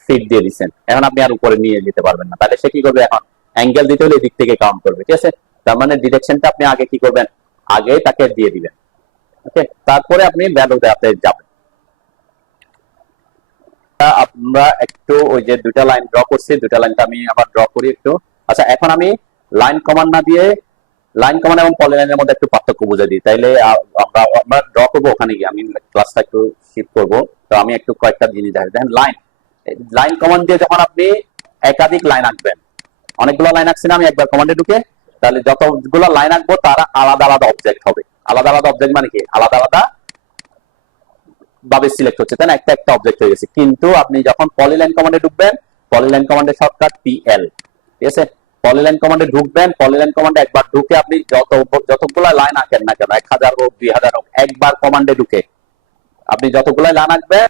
ফিট দিয়ে দিচ্ছেন, এখন আপনি আর উপরে নিয়ে যেতে পারবেন না, তাহলে সে কি করবে, এখন অ্যাঙ্গেল দিতে হলে এদিক থেকে কাউন্ট করবে, ঠিক আছে। তার মানে ডিরেকশনটা আপনি আগে কি করবেন, আগে তাকে দিয়ে দিবেন, ওকে, তারপরে আপনি ভ্যালু দেওয়াতে যাবেন। আমরা একটু ওই যে দুইটা লাইন ড্র করছি, দুইটা লাইনটা আমি আবার ড্র করি একটু। আচ্ছা, এখন আমি লাইন কমান্ড না দিয়ে লাইন কমান্ড এবং পলিলাইনের মধ্যে একটু পার্থক্য বুঝে দিই, তাইলে আমরা ড্র করবো, ওখানে গিয়ে আমি ক্লাসটা একটু শিফট করবো। তো আমি একটু কয়েকটা জিনিস দেখাই, দেখেন লাইন লাইন কমান্ড দিয়ে যখন আপনি একাধিক লাইন আঁকবেন, অনেকগুলো লাইন আঁকছি না আমি একবার কমান্ডে ঢুকে, তাহলে যতগুলো লাইন আঁকবো তারা আলাদা আলাদা অবজেক্ট হবে। আলাদা আলাদা অবজেক্ট মানে কি, আলাদা আলাদা ভাবে সিলেক্ট হচ্ছে, তাই না, একটা একটা অবজেক্ট হয়ে গেছে। কিন্তু আপনি যখন পলিলাইন কমান্ডে ঢুকবেন, পলিলাইন কমান্ডের শর্টকাট PL, ঠিক আছে। পলিলাইন কমান্ডে ঢুকবেন, পলিলাইন কমান্ডে একবার ঢুকে আপনি যতগুলো লাইন আঁকেন না কেন, 1000 হোক 2000 হোক, একবার কমান্ডে ঢুকে আপনি যতগুলো লাইন আঁকবেন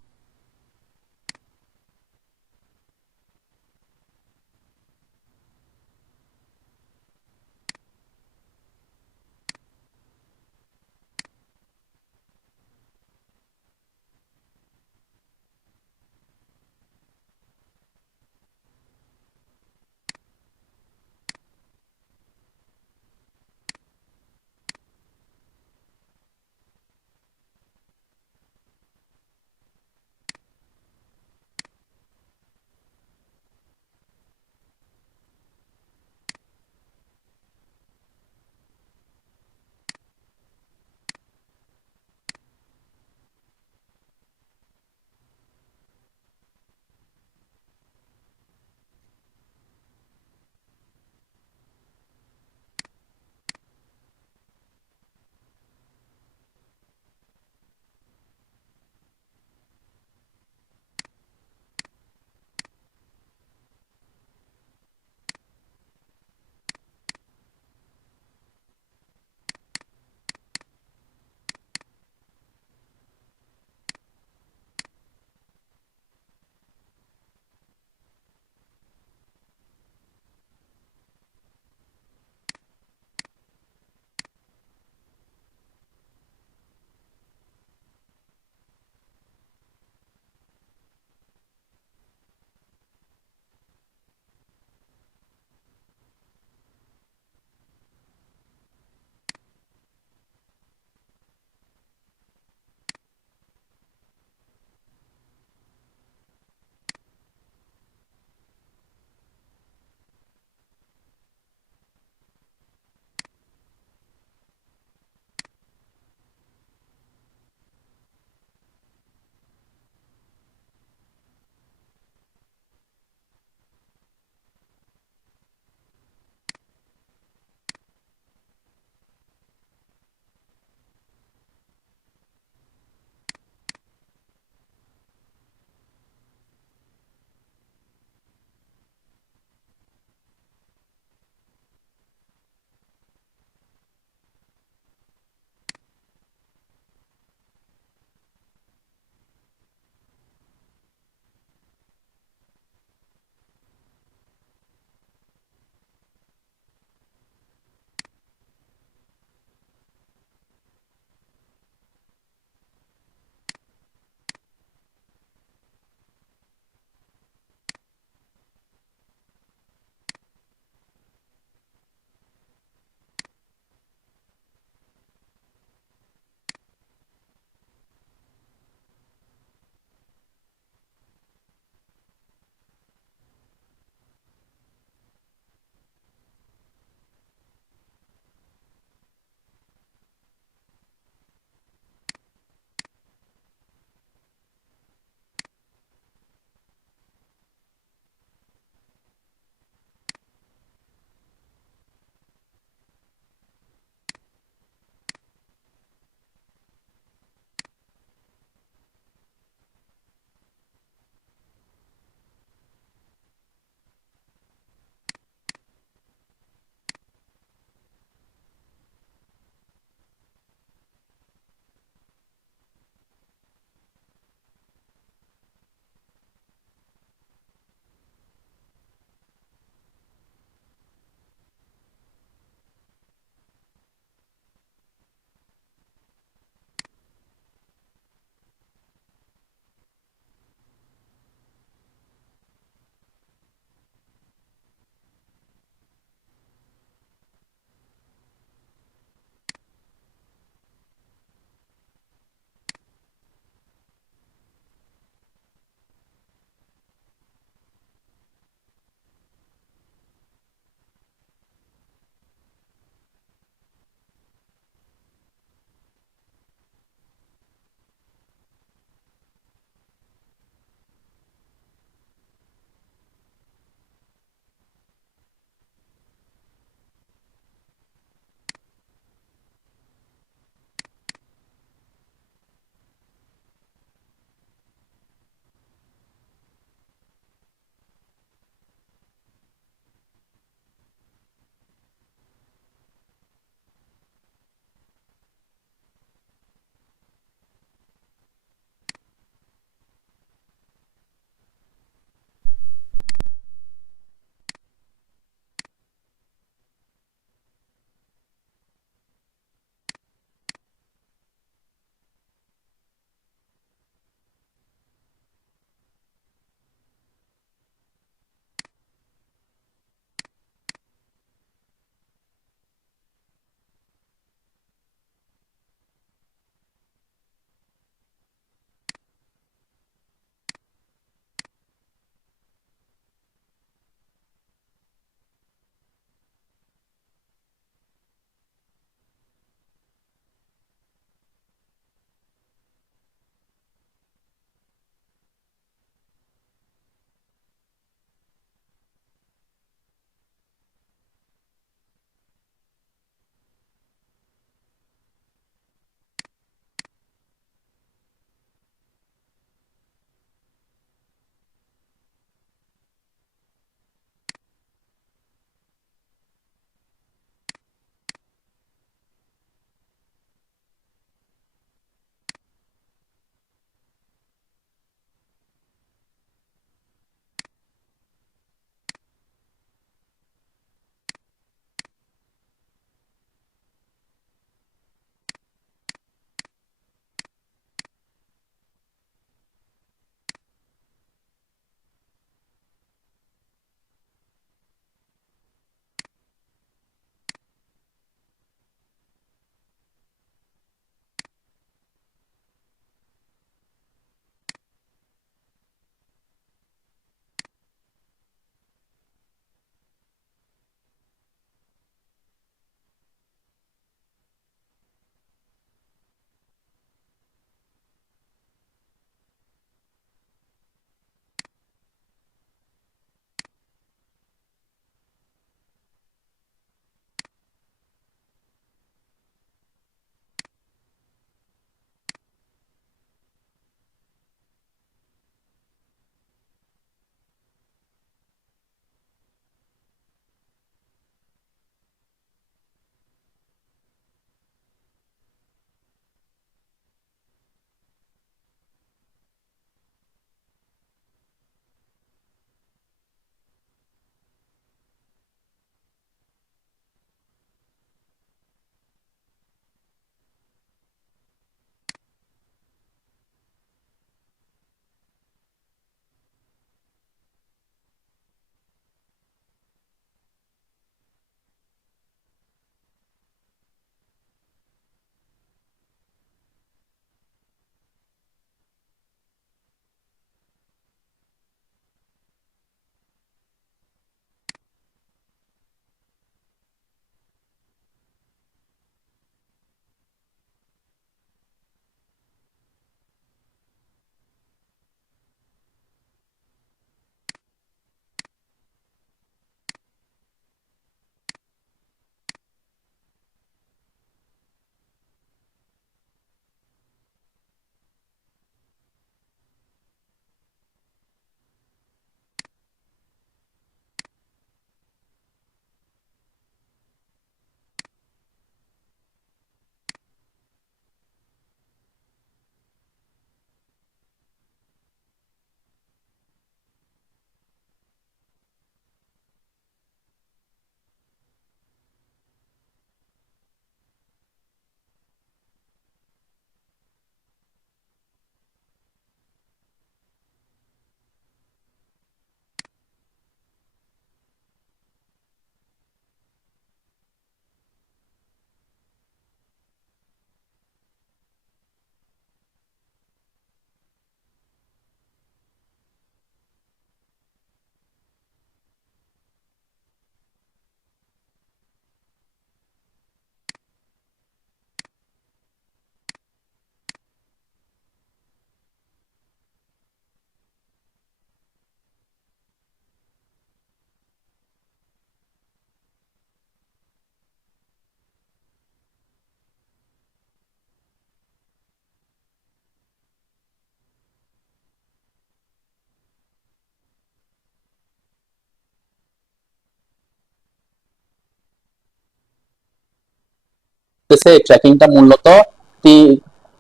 করতেছে এই ট্র্যাকিংটা মূলত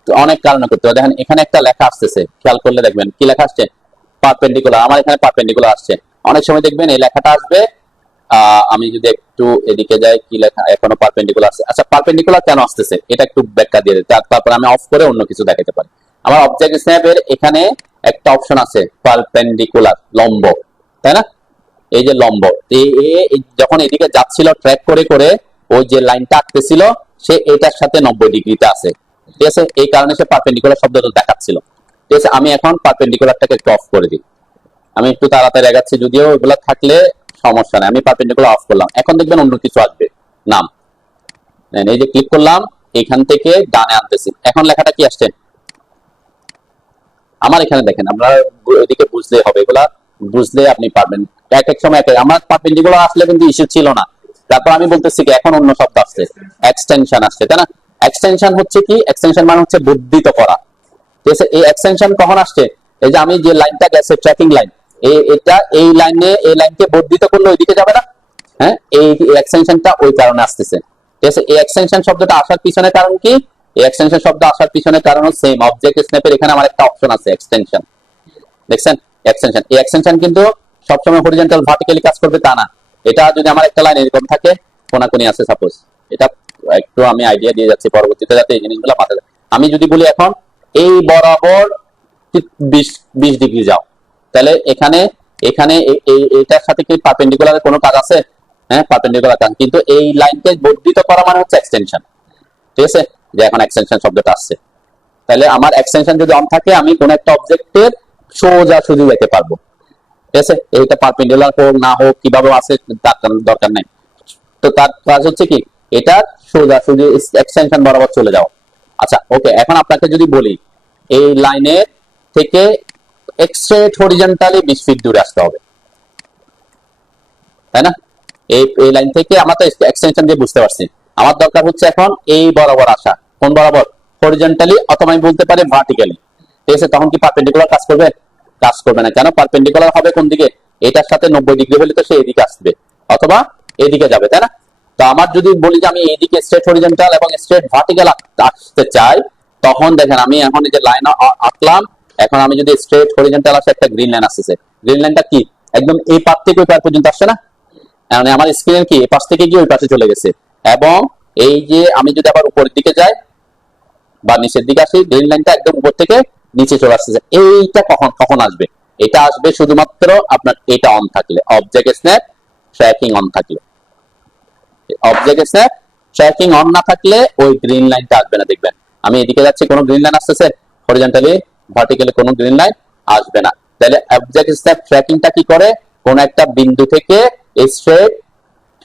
অনেক কারণে করতে হবে। দেখেন এখানে একটা লেখা আসতেছে, খেয়াল করলে দেখবেন কি লেখা আসছে, পারপেন্ডিকুলার। আমার এখানে পারপেন্ডিকুলার আসছে। অনেক সময় দেখবেন এই লেখাটা আসবে, আমি যদি একটু এদিকে যাই, কি লেখা এখনো পারপেন্ডিকুলার আছে। আচ্ছা, পারপেন্ডিকুলার কেন আসতেছে এটা একটু ব্যাখ্যা দিয়ে দিই, তারপর আমি অফ করে অন্য কিছু দেখাতে পারি। আমার অবজেক্ট স্ন্যাপের এখানে একটা অপশন আছে পারপেন্ডিকুলার, লম্ব, তাই না? এই যে লম্ব, যখন এদিকে যাচ্ছিল ট্র্যাক করে করে ওই যে লাইনটা আঁকতেছিল সে এটার সাথে 90 ডিগ্রিতে আছে, ঠিক আছে? এই কারণে সে পারপেন্ডিকুলার শব্দটা দেখাচ্ছিল, ঠিক আছে? আমি এখন পারপেন্ডিকুলারটাকে একটু অফ করে দিই। আমি একটু তাড়াতাড়ি আগাচ্ছি, যদিও এগুলো থাকলে সমস্যা নেই। আমি পারপেন্ডিকুলার অফ করলাম, এখন দেখবেন অন্য কিছু আসবে, নাম। এই যে ক্লিক করলাম, এখান থেকে ডানে আনতেছি, এখন লেখাটা কি আসছে আমার এখানে দেখেন। আমরা ওইদিকে বুঝলে হবে, এগুলা বুঝলে আপনি পারবেন। এক এক সময় আমার পারপেন্ডিকুলার আসলে কিন্তু ইস্যু ছিল না, তারপর আমি বলতেছি কি এখন অন্য শব্দ আসছে, এক্সটেনশন আসছে, তাই না? এক্সটেনশন হচ্ছে কি, এক্সটেনশন মানে হচ্ছে বর্ধিত করা, ঠিক আছে? এই এক্সটেনশন কখন আসছে, এই যে আমি যে লাইনটা গেছে ট্র্যাকিং লাইন, এটা এই লাইনে, এই লাইনকে বর্ধিত করলে ওইদিকে যাবে না? হ্যাঁ, এই এক্সটেনশনটা ওই কারণে আসতেছে, ঠিক আছে? এই এক্সটেনশন শব্দটা আসার পিছনে কারণ কি, এই এক্সটেনশন শব্দ আসার পিছনে কারণ সেম অবজেক্ট স্ন্যাপের এখানে আমার একটা অপশন আছে এক্সটেনশন, দেখছেন? এক্সটেনশন, এই এক্সটেনশন কিন্তু সবসময় হরিজন্টাল ভার্টিক্যালি কাজ করবে তা না। এটা যদি আমার একটা লাইন এরকম থাকে, কোনাকুনি আছে সাপোজ, এটা একটু আমি আইডিয়া দিয়ে যাচ্ছি পরবর্তীতে যাতে এই জিনিসগুলো মাথায় থাকে। আমি যদি বলি এখন এই বরাবর 20 ডিগ্রি যাও, তাহলে এখানে এখানে এইটার সাথে কি পারপেন্ডিকুলার কোনো কাজ আছে? হ্যাঁ, পারপেন্ডিকুলার কাজ, কিন্তু এই লাইনকে বর্ধিত করা মানে হচ্ছে এক্সটেনশন, ঠিক আছে? যে এখন এক্সটেনশন শব্দটা আসছে, তাহলে আমার এক্সটেনশন যদি অন থাকে আমি কোন একটা অবজেক্টের সোজা সুজি যেতে পারবো, ঠিক আছে? এইটা পারপেন্ডিকুলার হোক না হোক, কিভাবে আছে তার দরকার নাই। তো তার কাজ হচ্ছে কি, এটা সোজা সুজি এক্সটেনশন বরাবর চলে যাও। আচ্ছা, ওকে, এখন আপনাকে যদি বলি এই লাইনের থেকে স্ট্রেট হরিজন্টালি 20 ফিট দূরে আসতে হবে, তাই না? এই লাইন থেকে আমরা তো এক্সটেনশন দিয়ে বুঝতে পারছি, আমার দরকার হচ্ছে এখন এই বরাবর আসা। কোন বরাবর? হরিজন্টালি, অথবা আমি বলতে পারি ভার্টিক্যালি, ঠিক আছে? তখন কি পারপেন্ডিকুলার কাজ করবে? কাজ করবে না। কেন? পারপেন্ডিকুলার হবে কোন দিকে, এটার সাথে 90 ডিগ্রি হলে তো সে এদিকে আসবে অথবা এদিকে যাবে, তাই না? তো আমার যদি বলি যে আমি এইদিকে স্ট্রেট হরিজন্টাল এবং স্ট্রেট ভার্টিক্যাল আসতে চাই, তখন দেখেন আমি এখন এই যে লাইন আঁকলাম, এখন আমি যদি স্ট্রেট হরিজন্টাল আসে, একটা গ্রিন লাইন আসছে, গ্রিন লাইনটা কি একদম এই পার থেকে ওই পার পর্যন্ত আসছে না? মানে আমার স্ক্রিনের কি এই পাশ থেকে গিয়ে ওই পাশে চলে গেছে। এবং এই যে আমি যদি আবার উপরের দিকে যাই বা নিচের দিকে আসি, গ্রিন লাইনটা একদম উপর থেকে নিচে চলে আসছে। এইটা কখন কখন আসবে? এটা আসবে শুধুমাত্র আপনার এটা অন থাকলে, অবজেক্ট স্ন্যাপ ট্র্যাকিং অন থাকলে। অবজেক্ট স্ন্যাপ ট্র্যাকিং অন না থাকলে ওই গ্রিন লাইনটা আসবে না। দেখবেন আমি এদিকে যাচ্ছি, কোনো গ্রিন লাইন আসতেছে, হরিজন্টালি ভার্টিক্যালি কোনো গ্রিন লাইন আসবে না। তাহলে অবজেক্ট স্ন্যাপ ট্র্যাকিংটা কি করে, কোন একটা বিন্দু থেকে স্ট্রেট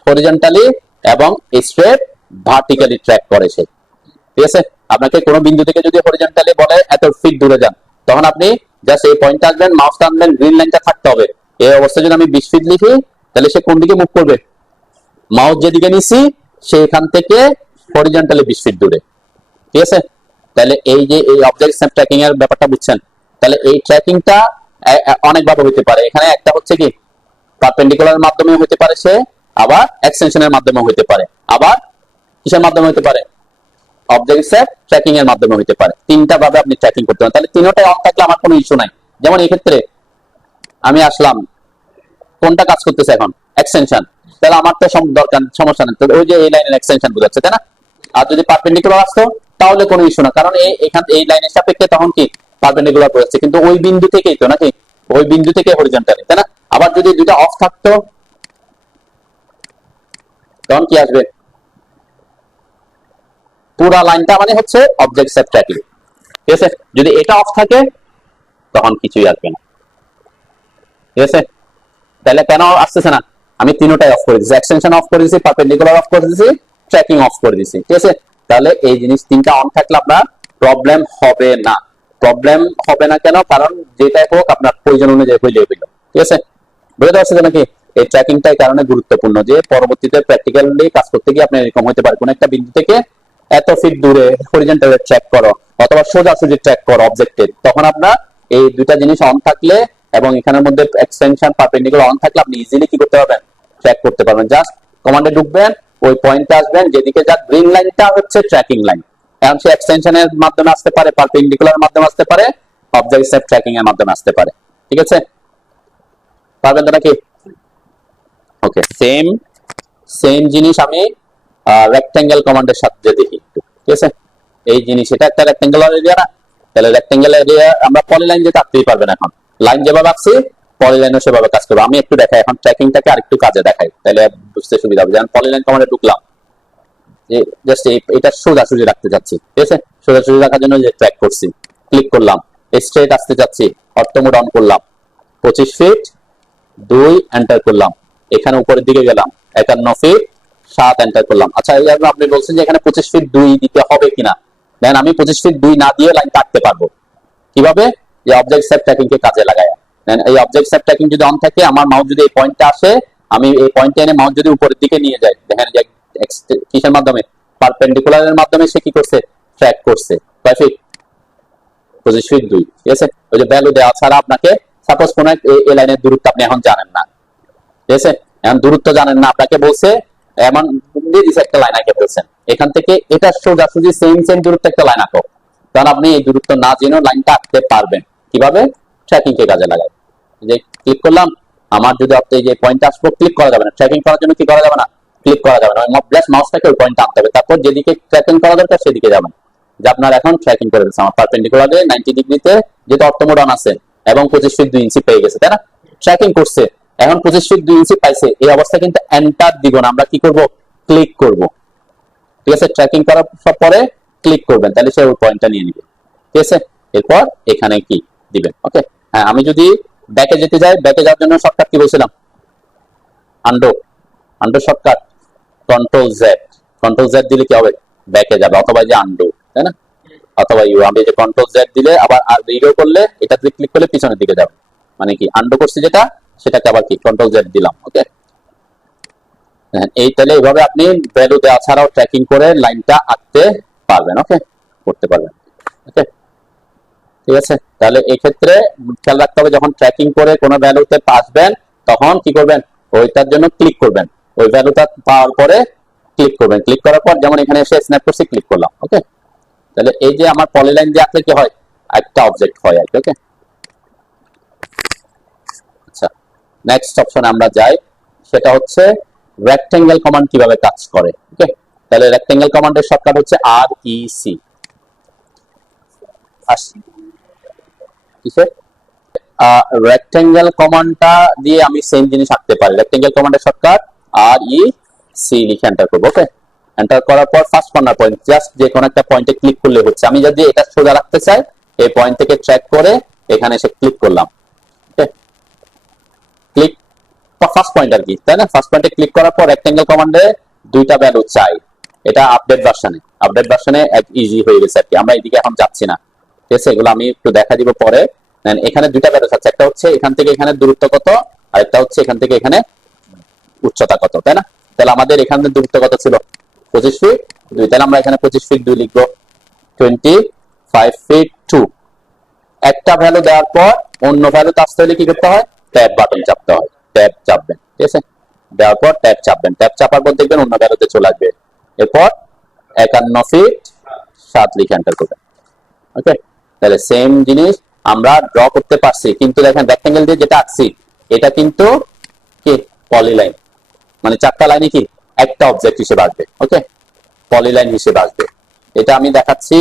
হরিজন্টালি এবং স্ট্রেট ভার্টিক্যালি ট্র্যাক করে সে, ঠিক আছে? আপনাকে কোনো বিন্দু থেকে যদি হরিজন্টালি বলে এত ফিট দূরে যান, তখন আপনি জাস্ট এই পয়েন্টে আসবেন, মাউস টানবেন, গ্রিন লাইনটা থাকতে হবে। এই অবস্থায় যদি আমি 20 ফিট লিখি, তাহলে সে কোন দিকে মুভ করবে? মাউস যেদিকে নিছি সেখান থেকে হরিজন্টালি 20 ফিট দূরে, ঠিক আছে? তাহলে এই যে এই অবজেক্ট স্ন্যাপ ট্র্যাকিং এর ব্যাপারটা বুঝছেন? তাহলে এই ট্র্যাকিংটা অনেকভাবে হতে পারে। এখানে একটা হচ্ছে কি পারপেন্ডিকুলার মাধ্যমে হতে পারে সে, আবার এক্সটেনশনের মাধ্যমে হতে পারে, আবার কিসের মাধ্যমে হতে পারে? অবজেক্ট স্ন্যাপ ট্র্যাকিং এর মাধ্যমে হতে পারে। তিনটা ভাবে আপনি ট্র্যাকিং করতে পারেন। তাহলে তিনটাই অন থাকলে আমার কোনো ইস্যু নাই। যেমন এই ক্ষেত্রে আমি আসলাম, কোনটা কাজ করতেছে এখন? এক্সটেনশন, তাহলে আমার তো দরকার, সমস্যা নেই। ওই যে এই লাইনের এক্সটেনশন বোঝাচ্ছে, তাই না? আর যদি পারপেন্ডিকুলার আসতো তাহলে কোনো ইস্যু না, কারণ এখান এই লাইনের সাপেক্ষে তখন কি পারপেন্ডিকুলার বোঝাচ্ছে, কিন্তু ওই বিন্দু থেকেই তো, নাকি? ওই বিন্দু থেকে হরিজন্টালি, তাই না? আবার যদি দুইটা অফ থাকতো তখন কি আসবে? পুরা লাইনটা মানে হচ্ছে অবজেক্ট স্ন্যাপ ট্র্যাকিং, ঠিক আছে? যদি এটা অফ থাকে তখন কিছুই আসবে না, ঠিক আছে? তাহলে কেন আসতেছে না? আমি তিনটাই অফ করে দিয়েছি, এক্সটেনশন অফ করে দিয়েছি, পারপেন্ডিকুলার অফ করে দিয়েছি, ট্র্যাকিং অফ করে দিয়েছি, ঠিক আছে? তাহলে এই জিনিস তিনটা অন থাকলে আপনার প্রবলেম হবে না। প্রবলেম হবে না কেন? কারণ যেটাই হোক আপনার প্রয়োজন অনুযায়ী হইলে হইল, ঠিক আছে? বুঝতে পারছেন নাকি? এই ট্র্যাকিংটা এই কারণে গুরুত্বপূর্ণ যে পরবর্তীতে প্র্যাকটিক্যালি কাজ করতে গিয়ে আপনার এরকম হতে পারে, কোন একটা বিন্দু থেকে এত ফিট দূরে হরিজন্টালি ট্র্যাক করো অথবা সোজাসুজি ট্র্যাক করো অবজেক্টের, তখন আপনার এই দুইটা জিনিস অন থাকলে এবং এখানের মধ্যে এক্সটেনশন পারপেন্ডিকুলার অন থাকলে আপনি ইজিলি কি করতে পারবেন? ট্র্যাক করতে পারবেন। জাস্ট কমান্ডে ঢুকবেন, ওই পয়েন্টে আসবেন যেদিকে যা গ্রিন লাইনটা হচ্ছে ট্র্যাকিং লাইন। এখন সে এক্সটেনশনের মাধ্যমে আসতে পারে, পারপেন্ডিকুলার মাধ্যমে আসতে পারে, অবজেক্ট সেট ট্র্যাকিং এর মাধ্যমে আসতে পারে। ঠিক আছে, পারবেন তো নাকি? ওকে, সেম সেম জিনিস আমি রেক্টেঙ্গেল কমান্ডের সাথে দেখি একটু। ঠিক আছে, এই জিনিস এটা একটা রেক্টেঙ্গুলার এরিয়া না, তাহলে রেক্টেঙ্গেল এরিয়া আমরা পলিলাইন দিয়ে আঁকতেই পারবেন। এখন লাইন যেভাবে আঁকছি পলিলাইনও সেভাবে কাজ করবে। আমি একটু দেখাই এখন ট্র্যাকিংটাকে আরেকটু কাজে দেখাই, তাহলে বুঝতে সুবিধা হবে। যেমন পলিলাইন কমান্ডে ঢুকলাম, যে জাস্ট এটা সোজাসুজি রাখতে যাচ্ছি। ঠিক আছে, সোজাসুজি রাখার জন্য যে ট্র্যাক করছি, ক্লিক করলাম, স্ট্রেট আসতে যাচ্ছি, অর্থ মোড অন করলাম, 25 ফিট 2 এন্টার করলাম, এখানে উপরের দিকে গেলাম 51 ফিট 7 এন্টার করলাম। আচ্ছা, এই আপনি বলছেন যে এখানে 25 ফিট 2 দিতে হবে কিনা, দেন আমি 25 ফিট 2 না দিয়ে লাইন কাটতে পারবো কিভাবে? যে অবজেক্ট সেট ট্র্যাকিং কে কাজে লাগায়। দেন এই অবজেক্ট সেট ট্র্যাকিং যদি অন থাকে, আমার মাউস যদি এই পয়েন্টে আসে, আমি এই পয়েন্টে এনে মাউস যদি উপরের দিকে নিয়ে যাই, দেখেন যে কিসের মাধ্যমে, পারপেন্ডিকুলারের মাধ্যমে সে কি করছে, ট্র্যাক করছে। কয় ফিট? 25 ফিট 2। ঠিক আছে, ওই যে ভ্যালু দেওয়া ছাড়া আপনাকে, সাপোজ কোন এই লাইনের দূরত্ব আপনি এখন জানেন না, ঠিক আছে, এখন দূরত্ব জানেন না, আপনাকে বলছে এমন দিয়ে দিছে একটা লাইন আঁকে বলছেন, এখান থেকে এটা সোজাসুজি সেম দূরত্ব একটা লাইন আঁকো, কারণ আপনি এই দূরত্ব না জেনেও লাইনটা আঁকতে পারবেন কিভাবে? ট্র্যাকিং কে কাজে লাগায়। যে ক্লিক করলাম, আমার যদি আপনি যে পয়েন্ট আসবো, ক্লিক করা যাবে না, ট্র্যাকিং করার জন্য কি করা যাবে না, ক্লিক করা যাবে না, জাস্ট মাউসটাকে ওই পয়েন্টে আনতে হবে, তারপর যেদিকে ট্র্যাকিং করা দরকার সেদিকে যাবেন। যে আপনার এখন ট্র্যাকিং করে দিচ্ছে আমার পারপেন্ডিকুলারে 90 ডিগ্রিতে, যেহেতু অর্থমোড অন আছে এবং 25 ফিট 2 ইঞ্চি পেয়ে গেছে, তাই না? ট্র্যাকিং করছে, এখন 25 ফিট 2 ইঞ্চি পাইছে, এই অবস্থায় কিন্তু এন্টার দিব না, আমরা কি করব, ক্লিক করব। ঠিক আছে, ট্র্যাকিং করার পরে ক্লিক করবেন, তাহলে সে ওই পয়েন্টটা নিয়ে নিবে। ঠিক আছে, এরপর এখানে কি দিবেন। ওকে, হ্যাঁ, আমি যদি ব্যাকে যেতে যাই, ব্যাকে যাওয়ার জন্য শর্টকাট কি বলছিলাম, আন্ডো শর্টকাট, কন্ট্রোল জেড দিলে কি হবে, ব্যাকে যাবে, অথবা যে আন্ডো, তাই না, অথবা ইউ। আমি যে কন্ট্রোল জেড দিলে আবার রিডো করলে, এটা দিয়ে ক্লিক করলে পিছনের দিকে যাবে, মানে কি আন্ডো করছি যেটা, সেটাকে আবার কি কন্ট্রোল জেড দিলাম। ওকে, এই তাহলে এইভাবে আপনি ভ্যালু দেওয়া ছাড়াও ট্র্যাকিং করে লাইনটা আঁকতে পারবেন। ওকে, করতে পারবেন। ওকে, ঠিক আছে, তাহলে এই ক্ষেত্রে খেয়াল রাখতে হবে, যখন ট্র্যাকিং করে কোনো ভ্যালুতে আসবেন, তখন কি করবেন, ওইটার জন্য ক্লিক করবেন, ওই ভ্যালুটা পাওয়ার পরে ক্লিক করবেন, ক্লিক করার পর যেমন এখানে এসে স্ন্যাপ করছি, ক্লিক করলাম। ওকে, তাহলে এই যে আমার পলিলাইন দিয়ে আঁকলে কি হয়, একটা অবজেক্ট হয় আর কি। ওকে, আচ্ছা, নেক্সট অপশনে আমরা যাই, সেটা হচ্ছে রেক্টেঙ্গেল কমান্ড কিভাবে কাজ করে। ওকে, তাহলে রেক্টেঙ্গেল কমান্ডের শর্টকাট হচ্ছে REC। কিসের? রেক্টেঙ্গেল কমান্ডটা দিয়ে আমি সেম জিনিস আঁকতে পারি। রেক্টেঙ্গেল কমান্ডের শর্টকাট REC লিখে এন্টার করব। ওকে, এন্টার করার পর ফার্স্ট কর্নার পয়েন্ট, জাস্ট যে কোনো একটা পয়েন্টে ক্লিক করলে হচ্ছে। আমি যদি এটা সোজা রাখতে চাই, এই পয়েন্ট থেকে ট্র্যাক করে এখানে এসে ক্লিক করলাম। ওকে, ক্লিক, ফার্স্ট পয়েন্ট আর কি, তাই না? ফার্স্ট পয়েন্টে ক্লিক করার পর রেক্টেঙ্গেল কমান্ডে দুইটা ভ্যালু চাই, এটা আপডেট ভার্সনে ইজি হয়ে গেছে আর কি, আমরা এদিকে এখন যাচ্ছি না। ঠিক আছে, এগুলো আমি একটু দেখা দিব পরে। এখানে দুইটা ভ্যালু আছে, একটা হচ্ছে এখান থেকে এখানে দূরত্ব কত, আর একটা হচ্ছে এখান থেকে এখানে উচ্চতা কত, তাই না? তাহলে আমাদের এখানে দূরত্ব কত ছিল, 25 ফিট 2, তাহলে আমরা এখানে 25 ফিট 2 লিখবো, 25 ফিট 2। একটা ভ্যালু দেওয়ার পর অন্য ভ্যালুতে আসতে হলে কি করতে হয়, ট্যাব বাটন চাপতে হয়, ট্যাব চাপবেন। ঠিক আছে, দেওয়ার পর ট্যাব চাপবেন, ট্যাব চাপার পর দেখবেন অন্য ভ্যালুতে চলে আসবে, এরপর 51 ফিট 7 লিখে এন্টার করবেন। ওকে, তাহলে সেম জিনিস আমরা ড্র করতে পারছি, কিন্তু দেখেন রেক্টেঙ্গেল দিয়ে যেটা আঁকছি এটা কিন্তু কি পলিলাইন, মানে চারটা লাইনে কি একটা অবজেক্ট হিসেবে আসবে। ওকে, পলিলাইন হিসেবে আসবে। এটা আমি দেখাচ্ছি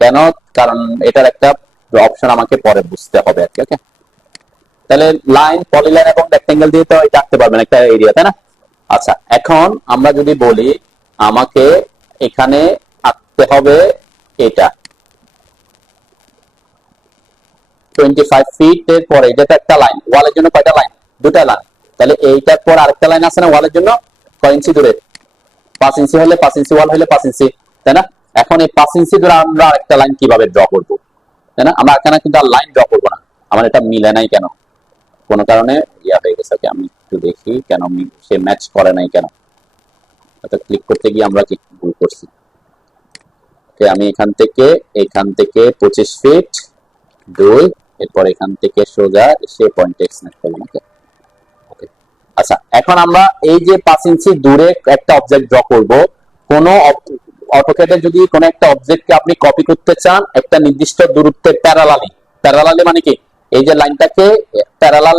কেন, কারণ এটার একটা অপশন আমাকে পরে বুঝতে হবে আর কি। ওকে, তাহলে লাইন, পলিলাইন এবং রেক্টেঙ্গেল দিয়ে তো এটা আঁকতে পারবেন একটা এরিয়া, তাই না? আচ্ছা, এখন আমরা যদি বলি আমাকে এখানে আঁকতে হবে এটা 25 ফিট এর পরে, এটা তো একটা লাইন, ওয়ালের জন্য কয়টা লাইন, দুটা লাইন, তাহলে এইটার পর আরেকটা লাইন আছে না ওয়ালের জন্য, কয় ইঞ্চি দূরে, 5 ইঞ্চি হলে 5 ইঞ্চি, ওয়াল হলে 5 ইঞ্চি, তাই না? এখন এই 5 ইঞ্চি দূরে আমরা আরেকটা লাইন কিভাবে ড্র করবো, তাই না? আমরা এখানে কিন্তু আর লাইন ড্র করবো না, আমার এটা মিলে নাই কেন, কোনো কারণে ইয়া হয়ে গেছে। আমি একটু দেখি কেন সে ম্যাচ করে নাই কেন, ক্লিক করতে গিয়ে আমরা কি ভুল করছি। আমি এখান থেকে 25 ফিট 2, এরপর এখান থেকে সোজা এসে পয়েন্ট এক্স নেট করলাম। ওকে, আচ্ছা, এখন আমরা এই যে 5 ইঞ্চি দূরে একটা অবজেক্ট ড্র করব, কোন অটোক্যাডে যদি কোন একটা অবজেক্টকে আপনি কপি করতে চান একটা নির্দিষ্ট দূরত্বে প্যারালালি, প্যারালালি মানে কি এই যে লাইনটাকে প্যারালাল,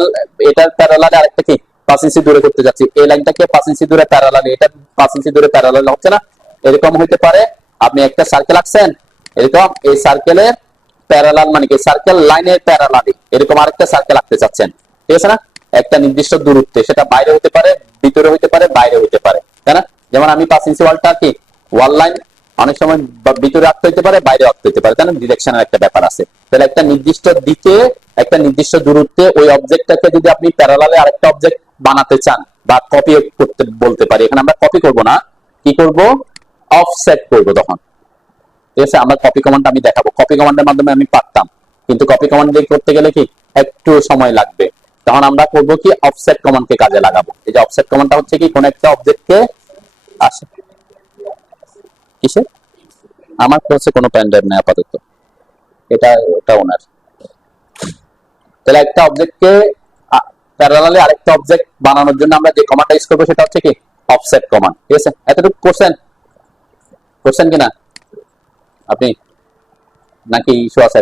এটার প্যারালালি আরেকটা কি 5 ইঞ্চি দূরে করতে যাচ্ছি, এই লাইনটাকে 5 ইঞ্চি দূরে প্যারালালি, এটা 5 ইঞ্চি দূরে প্যারালালি হচ্ছে না, এরকম হইতে পারে। আপনি একটা সার্কেল আঁকছেন, এরকম এই সার্কেলের প্যারালাল মানে কি সার্কেল লাইনের প্যারালালি এরকম আরেকটা সার্কেল আঁকতে চাচ্ছেন, ঠিক আছে না, একটা নির্দিষ্ট দূরত্বে, সেটা বাইরে হতে পারে, ভিতরে হতে পারে, বাইরে হতে পারে, তাই না? যেমন আমি 5 ইঞ্চি ওয়ালটা কি ওয়াল লাইন অনেক সময় ভিতরে আঁকতে হতে পারে, বাইরে আঁকতে হতে পারে, তাই না? ডিরেকশনের একটা ব্যাপার আছে। তাহলে একটা নির্দিষ্ট দিকে একটা নির্দিষ্ট দূরত্বে ওই অবজেক্টটাকে যদি আপনি প্যারালালে আরেকটা অবজেক্ট বানাতে চান বা কপি করতে বলতে পারি, এখানে আমরা কপি করব না, কি করব, অফসেট করব তখন, ঠিক আছে? আমরা কপি কমান্ড আমি দেখাবো, কপি কমান্ডের মাধ্যমে আমি পারতাম, কিন্তু কপি কমান্ড দিয়ে করতে গেলে কি একটু সময় লাগবে, তখন আমরা করব কি অফসেট কমান্ডকে কাজে লাগাবো। এই যে অফসেট কমান্ডটা হচ্ছে কি কোন একটা অবজেক্টকে আসে কিসে, আমার কাছে কোনো প্যান্ডের নেই আপাতত, এটা ওনার। তাহলে একটা অবজেক্টকে প্যারালালি আরেকটা অবজেক্ট বানানোর জন্য আমরা যে কমান্ডটা ইউজ করবো সেটা হচ্ছে কি অফসেট কমান্ড, ঠিক আছে? এতটুকু করছেন, করছেন কিনা আপনি, নাকি ইস্যু আছে?